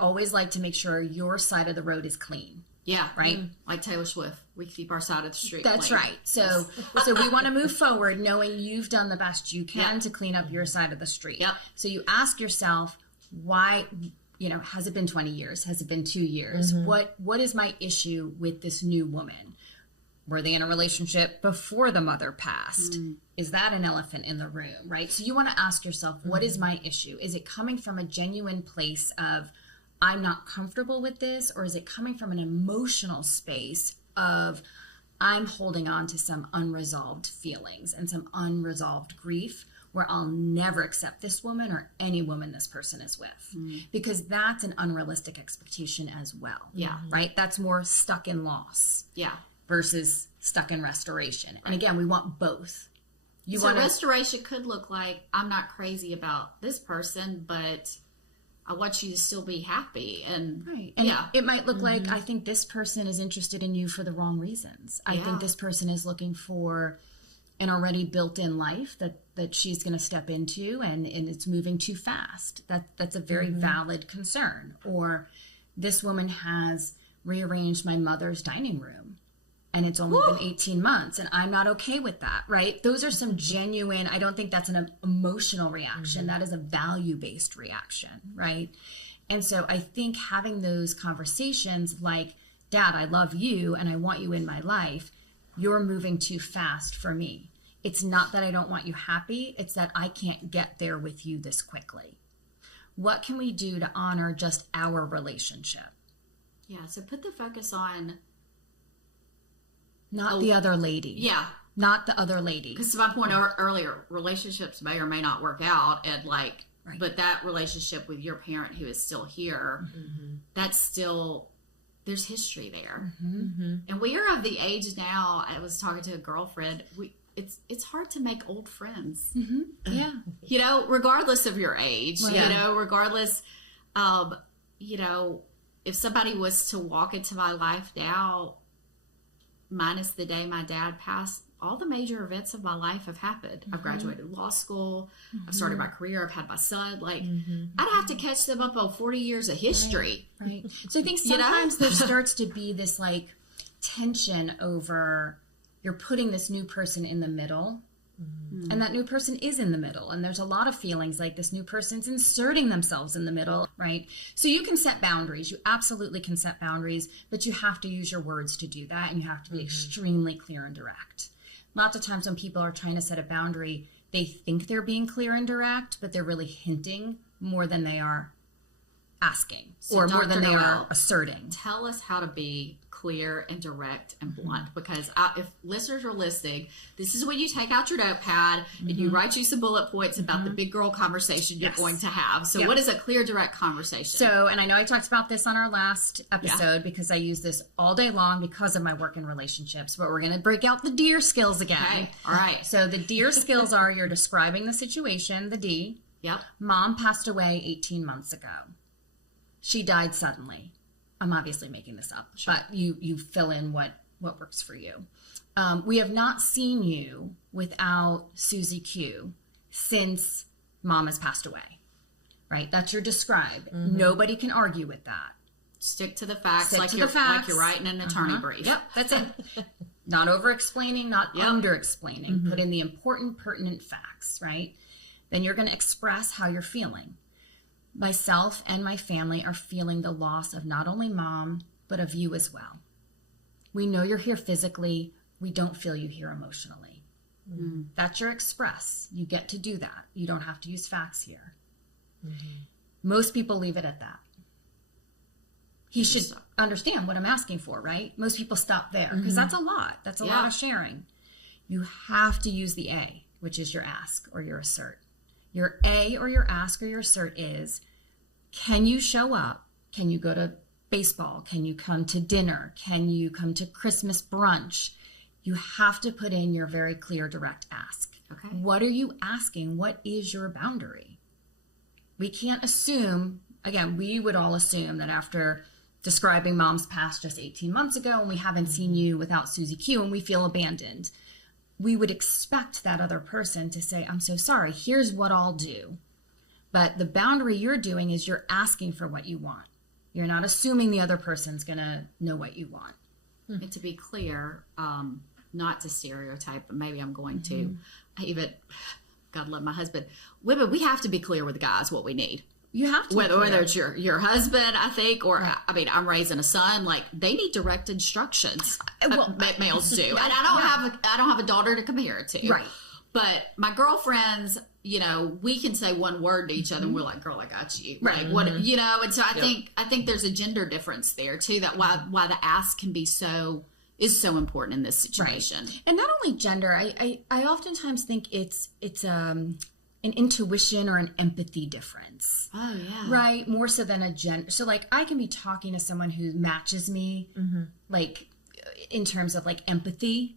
always like to make sure your side of the road is clean. Yeah. Right? Like Taylor Swift. We keep our side of the street That's clean. right. So we want to move forward knowing you've done the best you can to clean up your side of the street. Yep. So you ask yourself, why, has it been 20 years? Has it been 2 years? What is my issue with this new woman? Were they in a relationship before the mother passed? Is that an elephant in the room, right? So you want to ask yourself, what is my issue? Is it coming from a genuine place of, I'm not comfortable with this? Or is it coming from an emotional space of, I'm holding on to some unresolved feelings and some unresolved grief where I'll never accept this woman or any woman this person is with? Because that's an unrealistic expectation as well. Yeah. Right? That's more stuck in loss. Yeah. versus stuck in restoration. And again, we want both. So restoration could look like, I'm not crazy about this person, but I want you to still be happy. And it might look like, I think this person is interested in you for the wrong reasons. I think this person is looking for an already built-in life that she's going to step into, and it's moving too fast. That's a very valid concern. Or this woman has rearranged my mother's dining room, and it's only been 18 months, and I'm not okay with that, right? Those are some genuine, I don't think that's an emotional reaction. That is a value-based reaction, right? And so I think having those conversations like, Dad, I love you, and I want you in my life. You're moving too fast for me. It's not that I don't want you happy. It's that I can't get there with you this quickly. What can we do to honor just our relationship? Yeah, so put the focus on... Not the other lady. Yeah. Not the other lady. Because to my point earlier, relationships may or may not work out, and but that relationship with your parent who is still here, that's still, there's history there. And we are of the age now, I was talking to a girlfriend, it's hard to make old friends. Yeah. You know, regardless of your age, you know, regardless, you know, if somebody was to walk into my life now, minus the day my dad passed, all the major events of my life have happened. I've graduated law school. I've started my career. I've had my son. Like, I'd have to catch them up on 40 years of history. Right. So I think sometimes there starts to be this like tension over, you're putting this new person in the middle. And that new person is in the middle. And there's a lot of feelings like this new person's inserting themselves in the middle, right? So you can set boundaries. You absolutely can set boundaries, but you have to use your words to do that. And you have to be extremely clear and direct. Lots of times when people are trying to set a boundary, they think they're being clear and direct, but they're really hinting more than they are asking, or more than they are asserting. Tell us how to be clear and direct and blunt, because if listeners are listening, this is when you take out your notepad and you write you some bullet points about the big girl conversation you're going to have. So what is a clear, direct conversation? So, and I know I talked about this on our last episode because I use this all day long because of my work in relationships, but we're going to break out the dear skills again. Okay. All right. So the dear skills are, you're describing the situation, the D. Yep. Mom passed away 18 months ago. She died suddenly. I'm obviously making this up, but you fill in what works for you. We have not seen you without Susie Q since Mom has passed away, right? That's your describe. Nobody can argue with that. Stick to the facts, like you're writing an attorney brief. Yep, that's it. Not over-explaining, not under-explaining. Put in the important, pertinent facts, right? Then you're going to express how you're feeling. Myself and my family are feeling the loss of not only Mom, but of you as well. We know you're here physically. We don't feel you here emotionally. That's your express. You get to do that. You don't have to use facts here. Most people leave it at that. He should understand what I'm asking for, right? Most people stop there because that's a lot. That's a lot of sharing. You have to use the A, which is your ask or your assert. Your A or your ask or your assert is, can you show up? Can you go to baseball? Can you come to dinner? Can you come to Christmas brunch? You have to put in your very clear, direct ask. Okay. What are you asking? What is your boundary? We can't assume, again, we would all assume that after describing Mom's past just 18 months ago and we haven't seen you without Susie Q and we feel abandoned, we would expect that other person to say, I'm so sorry, here's what I'll do. But the boundary you're doing is you're asking for what you want. You're not assuming the other person's going to know what you want. And to be clear, not to stereotype, but maybe I'm going to. I even, God love my husband. Women, we have to be clear with the guys what we need. You have to. Whether it's your husband, I think, or I mean, I'm raising a son. Like, they need direct instructions. Males do, and I don't have a daughter to compare it to. Right. But my girlfriends, you know, we can say one word to each other, and we're like, "Girl, I got you." Right. Like, what, you know? And so I think there's a gender difference there too. That why the ask can be is so important in this situation. Right. And not only gender, I oftentimes think it's an intuition or an empathy difference. Oh, yeah. Right? More so than a gender. So, like, I can be talking to someone who matches me, like, in terms of like empathy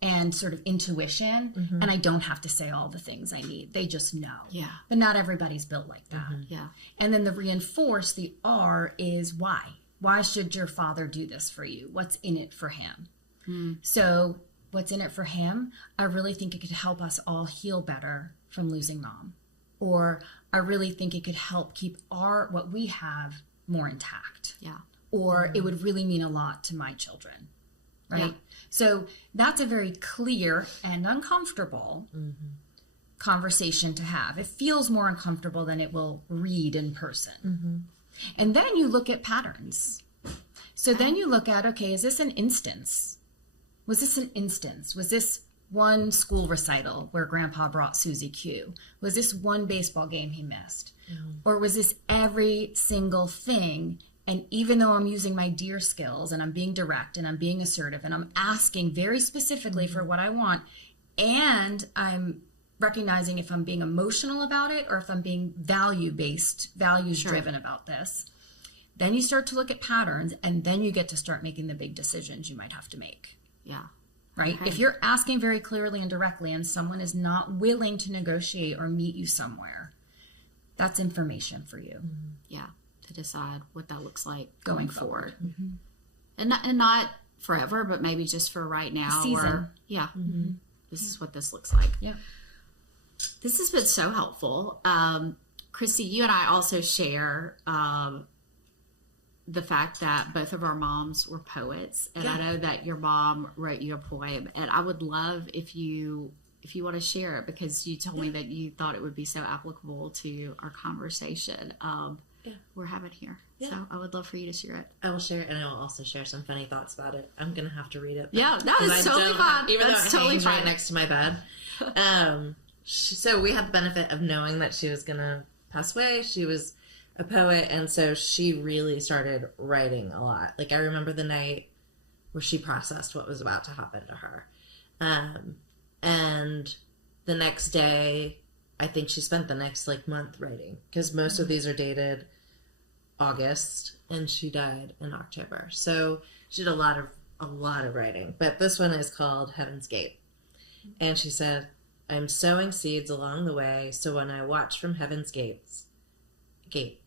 and sort of intuition. And I don't have to say all the things I need. They just know. Yeah. But not everybody's built like that. Yeah. And then the reinforce, the R, is why. Why should your father do this for you? What's in it for him? So what's in it for him? I really think it could help us all heal better from losing mom. Or I really think it could help keep what we have more intact. Yeah. Or it would really mean a lot to my children. Right? Yeah. So that's a very clear and uncomfortable conversation to have. It feels more uncomfortable than it will read in person. And then you look at patterns. So then you look at, okay, is this an instance? Was this an instance? Was this one school recital where Grandpa brought Susie Q? Was this one baseball game he missed? Or was this every single thing? And even though I'm using my dear skills and I'm being direct and I'm being assertive and I'm asking very specifically for what I want, and I'm recognizing if I'm being emotional about it or if I'm being values-based, values-driven about this, then you start to look at patterns, and then you get to start making the big decisions you might have to make. Yeah. Right? Okay. If you're asking very clearly and directly and someone is not willing to negotiate or meet you somewhere, that's information for you. Yeah. To decide what that looks like going forward. And not forever, but maybe just for right now. A season. Or, this is what this looks like. Yeah. This has been so helpful. Christy, you and I also share the fact that both of our moms were poets, and I know that your mom wrote you a poem, and I would love if you want to share it, because you told me that you thought it would be so applicable to our conversation we're having here. So I would love for you to share it. I will share it, and I will also share some funny thoughts about it. I'm gonna have to read it. Yeah, no, it's totally fine. Even That's though it totally hangs fine. right next to my bed. So we had the benefit of knowing that she was gonna pass away. She was a poet, and so she really started writing a lot. Like, I remember the night where she processed what was about to happen to her. And the next day, I think she spent the next month writing, because most of these are dated August, and she died in October. So she did a lot of writing, but this one is called Heaven's Gate. And she said, "I'm sowing seeds along the way, so when I watch from heaven's gate,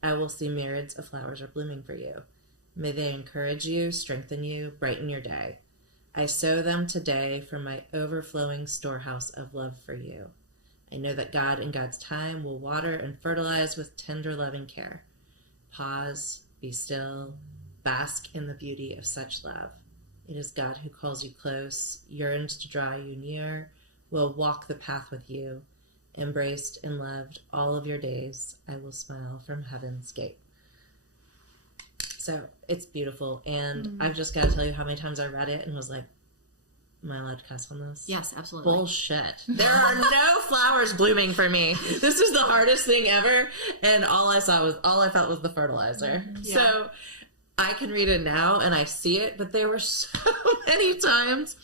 I will see myriads of flowers are blooming for you. May they encourage you, strengthen you, brighten your day. I sow them today from my overflowing storehouse of love for you. I know that God in God's time will water and fertilize with tender loving care. Pause, be still, bask in the beauty of such love. It is God who calls you close, yearns to draw you near, will walk the path with you. Embraced and loved all of your days, I will smile from heaven's gate." So it's beautiful, and I've just got to tell you how many times I read it and was like, am I allowed to cuss on this? Yes, absolutely. Bullshit. There are no flowers blooming for me. This is the hardest thing ever, and all I felt was the fertilizer. So I can read it now and I see it, but there were so many times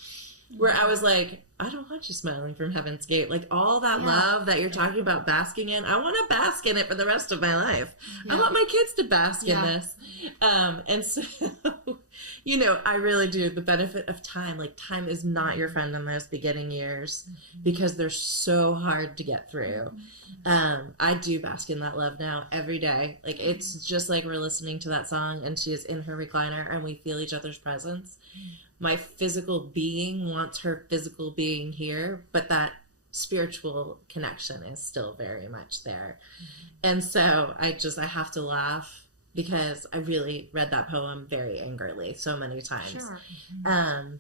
where I was like, I don't want you smiling from heaven's gate. Like, all that love that you're talking about basking in, I want to bask in it for the rest of my life. I want my kids to bask in this. And so, I really do. The benefit of time, time is not your friend in those beginning years, because they're so hard to get through. I do bask in that love now every day. It's just like we're listening to that song and she is in her recliner and we feel each other's presence. My physical being wants her physical being here, but that spiritual connection is still very much there. And so I have to laugh, because I really read that poem very angrily so many times. Sure. And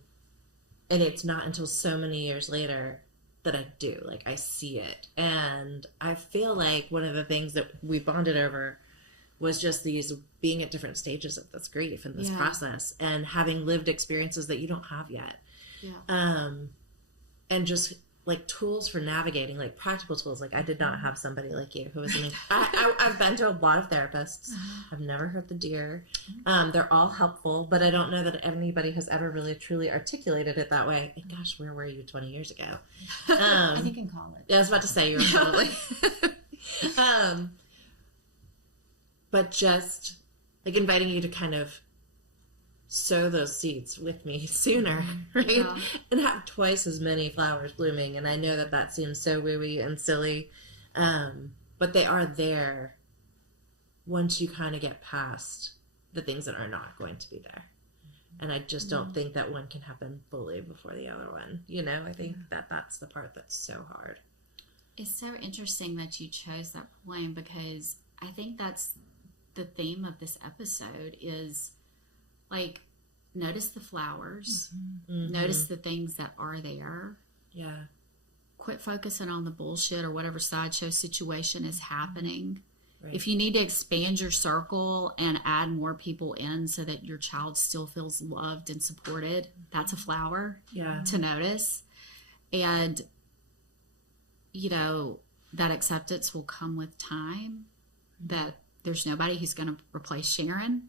it's not until so many years later that I do. I see it. And I feel like one of the things that we bonded over was just these being at different stages of this grief and this process, and having lived experiences that you don't have yet. And just tools for navigating, practical tools. I did not have somebody like you who was I've been to a lot of therapists. I've never heard the dear. They're all helpful, but I don't know that anybody has ever really truly articulated it that way. And gosh, where were you 20 years ago? I think in college. Yeah, I was about to say you were probably. But just inviting you to kind of sow those seeds with me sooner, right? Yeah. And have twice as many flowers blooming. And I know that that seems so woo-y and silly, but they are there once you kind of get past the things that are not going to be there. And I just don't think that one can happen fully before the other one. You know, I think that that's the part that's so hard. It's so interesting that you chose that poem, because I think that's the theme of this episode is, like, notice the flowers, notice the things that are there. Yeah. Quit focusing on the bullshit or whatever sideshow situation is happening. Right. If you need to expand your circle and add more people in so that your child still feels loved and supported, that's a flower to notice. And, you know, that acceptance will come with time, that there's nobody who's going to replace Sharon.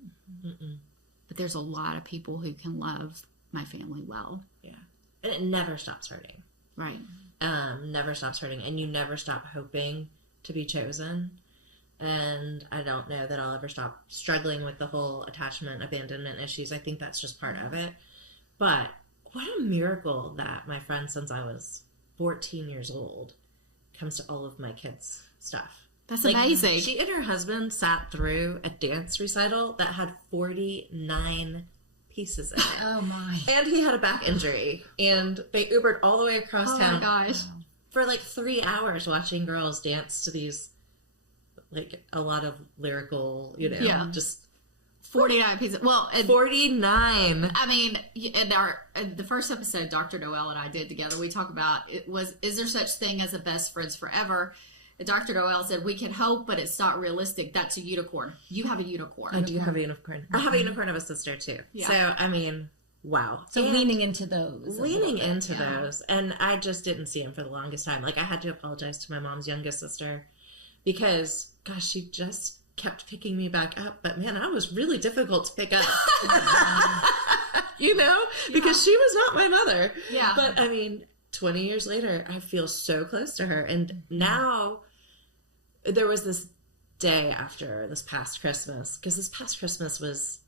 But there's a lot of people who can love my family well. Yeah. And it never stops hurting. Right. Never stops hurting. And you never stop hoping to be chosen. And I don't know that I'll ever stop struggling with the whole attachment, abandonment issues. I think that's just part of it. But what a miracle that my friend, since I was 14 years old, comes to all of my kids' stuff. That's amazing. She and her husband sat through a dance recital that had 49 pieces in it. Oh, my. And he had a back injury. And they Ubered all the way across town. Oh, my gosh. For like 3 hours watching girls dance to these, like, a lot of lyrical, you know, just 49 pieces. Well, 49. I mean, in the first episode Dr. Noel and I did together, we talk about is there such thing as a best friends forever? And Dr. Noel said we can hope, but it's not realistic. That's a unicorn. You have a unicorn. I do have a unicorn. I have a unicorn of a sister too. Yeah. So I mean, wow. So leaning into those. And I just didn't see him for the longest time. Like, I had to apologize to my mom's youngest sister because, gosh, she just kept picking me back up. But man, I was really difficult to pick up. You know? Because she was not my mother. Yeah. But I mean, 20 years later, I feel so close to her. And now there was this day after this past Christmas, because this past Christmas was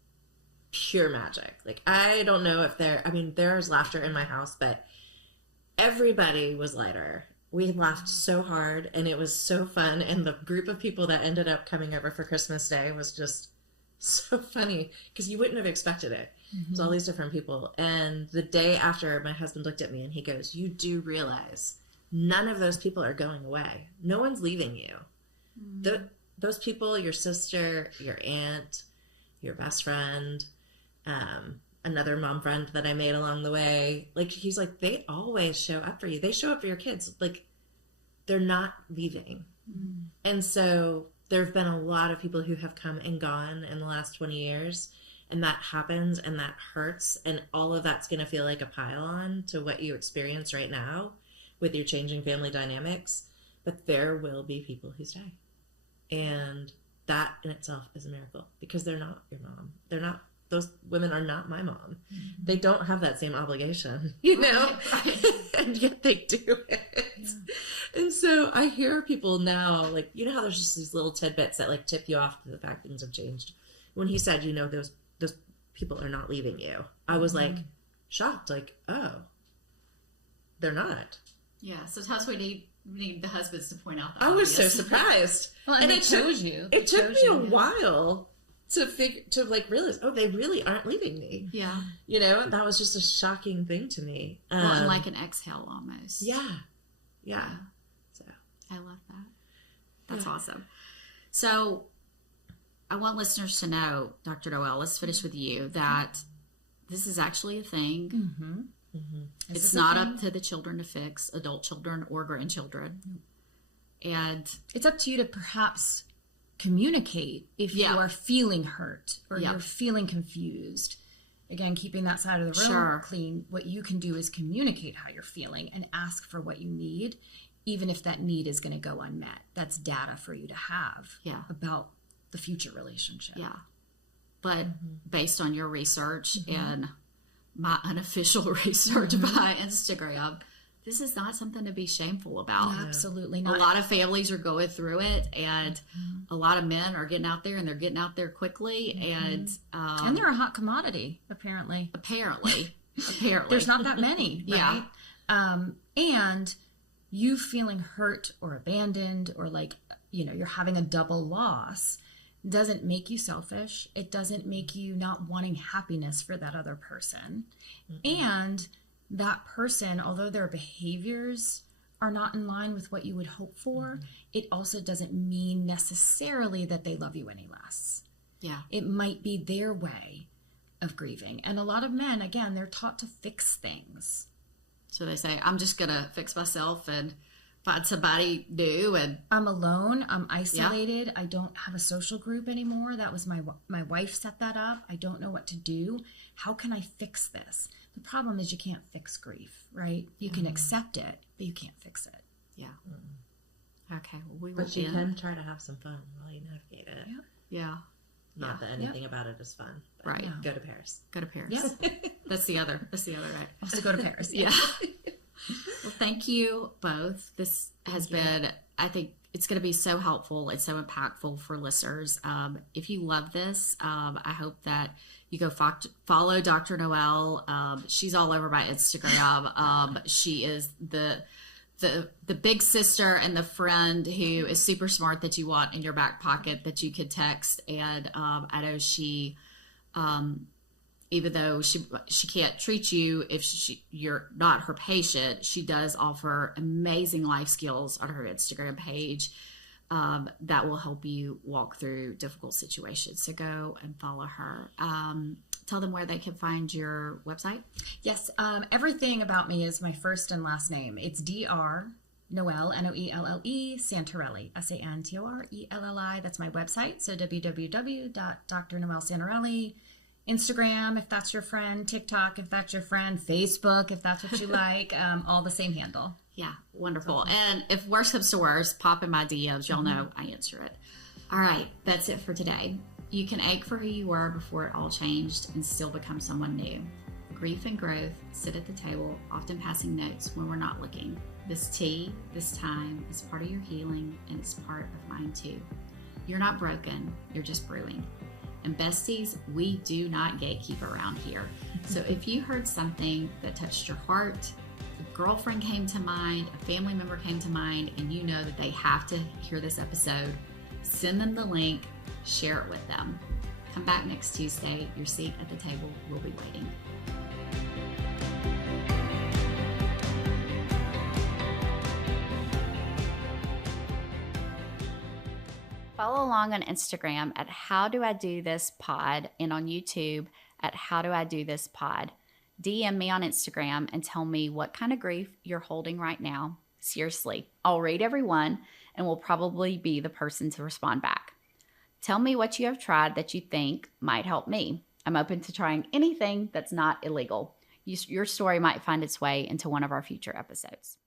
pure magic. Like, I don't know if there's laughter in my house, but everybody was lighter. We laughed so hard and it was so fun. And the group of people that ended up coming over for Christmas Day was just so funny because you wouldn't have expected it. It was all these different people. And the day after, my husband looked at me and he goes, "You do realize none of those people are going away. No one's leaving you. Those people, your sister, your aunt, your best friend, another mom friend that I made along the way, like, he's like, they always show up for you. They show up for your kids. Like, they're not leaving." And so there have been a lot of people who have come and gone in the last 20 years. And that happens and that hurts. And all of that's going to feel like a pile on to what you experience right now with your changing family dynamics. But there will be people who stay. And that in itself is a miracle because they're not your mom. They're not, those women are not my mom. They don't have that same obligation, you know, and yet they do it. And so I hear people now, like, you know how there's just these little tidbits that like tip you off to the fact things have changed. When he said, you know, those people are not leaving you, I was like shocked, like, oh, they're not. Yeah. Sometimes we need the husbands to point out that. I was so surprised. Well, and it took me a while to like realize, oh, they really aren't leaving me. Yeah. You know, that was just a shocking thing to me. Well, and like an exhale almost. Yeah. So I love that. That's awesome. So I want listeners to know, Dr. Noel, let's finish with you, that this is actually a thing. It's not up to the children to fix, adult children or grandchildren. And it's up to you to perhaps communicate if you are feeling hurt or you're feeling confused. Again, keeping that side of the room clean, what you can do is communicate how you're feeling and ask for what you need, even if that need is going to go unmet. That's data for you to have about the future relationship. Yeah. But based on your research and my unofficial research by Instagram, this is not something to be shameful about. Absolutely not. A lot of families are going through it, and a lot of men are getting out there, and they're getting out there quickly, and they're a hot commodity, apparently. Apparently. There's not that many, right? Yeah. And you feeling hurt or abandoned or like, you're having a double loss doesn't make you selfish. It doesn't make you not wanting happiness for that other person. And that person, although their behaviors are not in line with what you would hope for, it also doesn't mean necessarily that they love you any less. Yeah. It might be their way of grieving. And a lot of men, again, they're taught to fix things. So they say, I'm just going to fix myself and find somebody new. And I'm alone. I'm isolated. I don't have a social group anymore. That was my wife set that up. I don't know what to do. How can I fix this? The problem is you can't fix grief, right? You can accept it, but you can't fix it. Yeah. Okay. Well, but you can try to have some fun while you navigate it. Yeah. Not that anything about it is fun. Right. Go to Paris. Go to Paris. Yeah. That's the other, right? Also go to Paris. Yeah. Well, thank you both. This has been, I think it's going to be so helpful and so impactful for listeners. If you love this, I hope that you go follow Dr. Noelle. She's all over my Instagram. She is the big sister and the friend who is super smart that you want in your back pocket that you could text. And I know she, even though she can't treat you if you're not her patient, she does offer amazing life skills on her Instagram page that will help you walk through difficult situations. So go and follow her. Tell them where they can find your website. Yes, everything about me is my first and last name. It's Dr. Noelle, Noelle, Santorelli, Santorelli. That's my website. So www.drnoellesantorelli. Instagram, if that's your friend. TikTok, if that's your friend. Facebook, if that's what you like. All the same handle. Yeah, wonderful. And if worse comes to worse, pop in my DMs. Y'all know I answer it. All right, that's it for today. You can ache for who you were before it all changed and still become someone new. Grief and growth sit at the table, often passing notes when we're not looking. This tea, this time, is part of your healing, and it's part of mine too. You're not broken, you're just brewing. And besties, we do not gatekeep around here. So if you heard something that touched your heart, a girlfriend came to mind, a family member came to mind, and you know that they have to hear this episode, send them the link, share it with them. Come back next Tuesday. Your seat at the table will be waiting. Follow along on Instagram at How Do I Do This Pod and on YouTube at How Do I Do This Pod. DM me on Instagram and tell me what kind of grief you're holding right now. Seriously, I'll read every one and will probably be the person to respond back. Tell me what you have tried that you think might help me. I'm open to trying anything that's not illegal. Your story might find its way into one of our future episodes.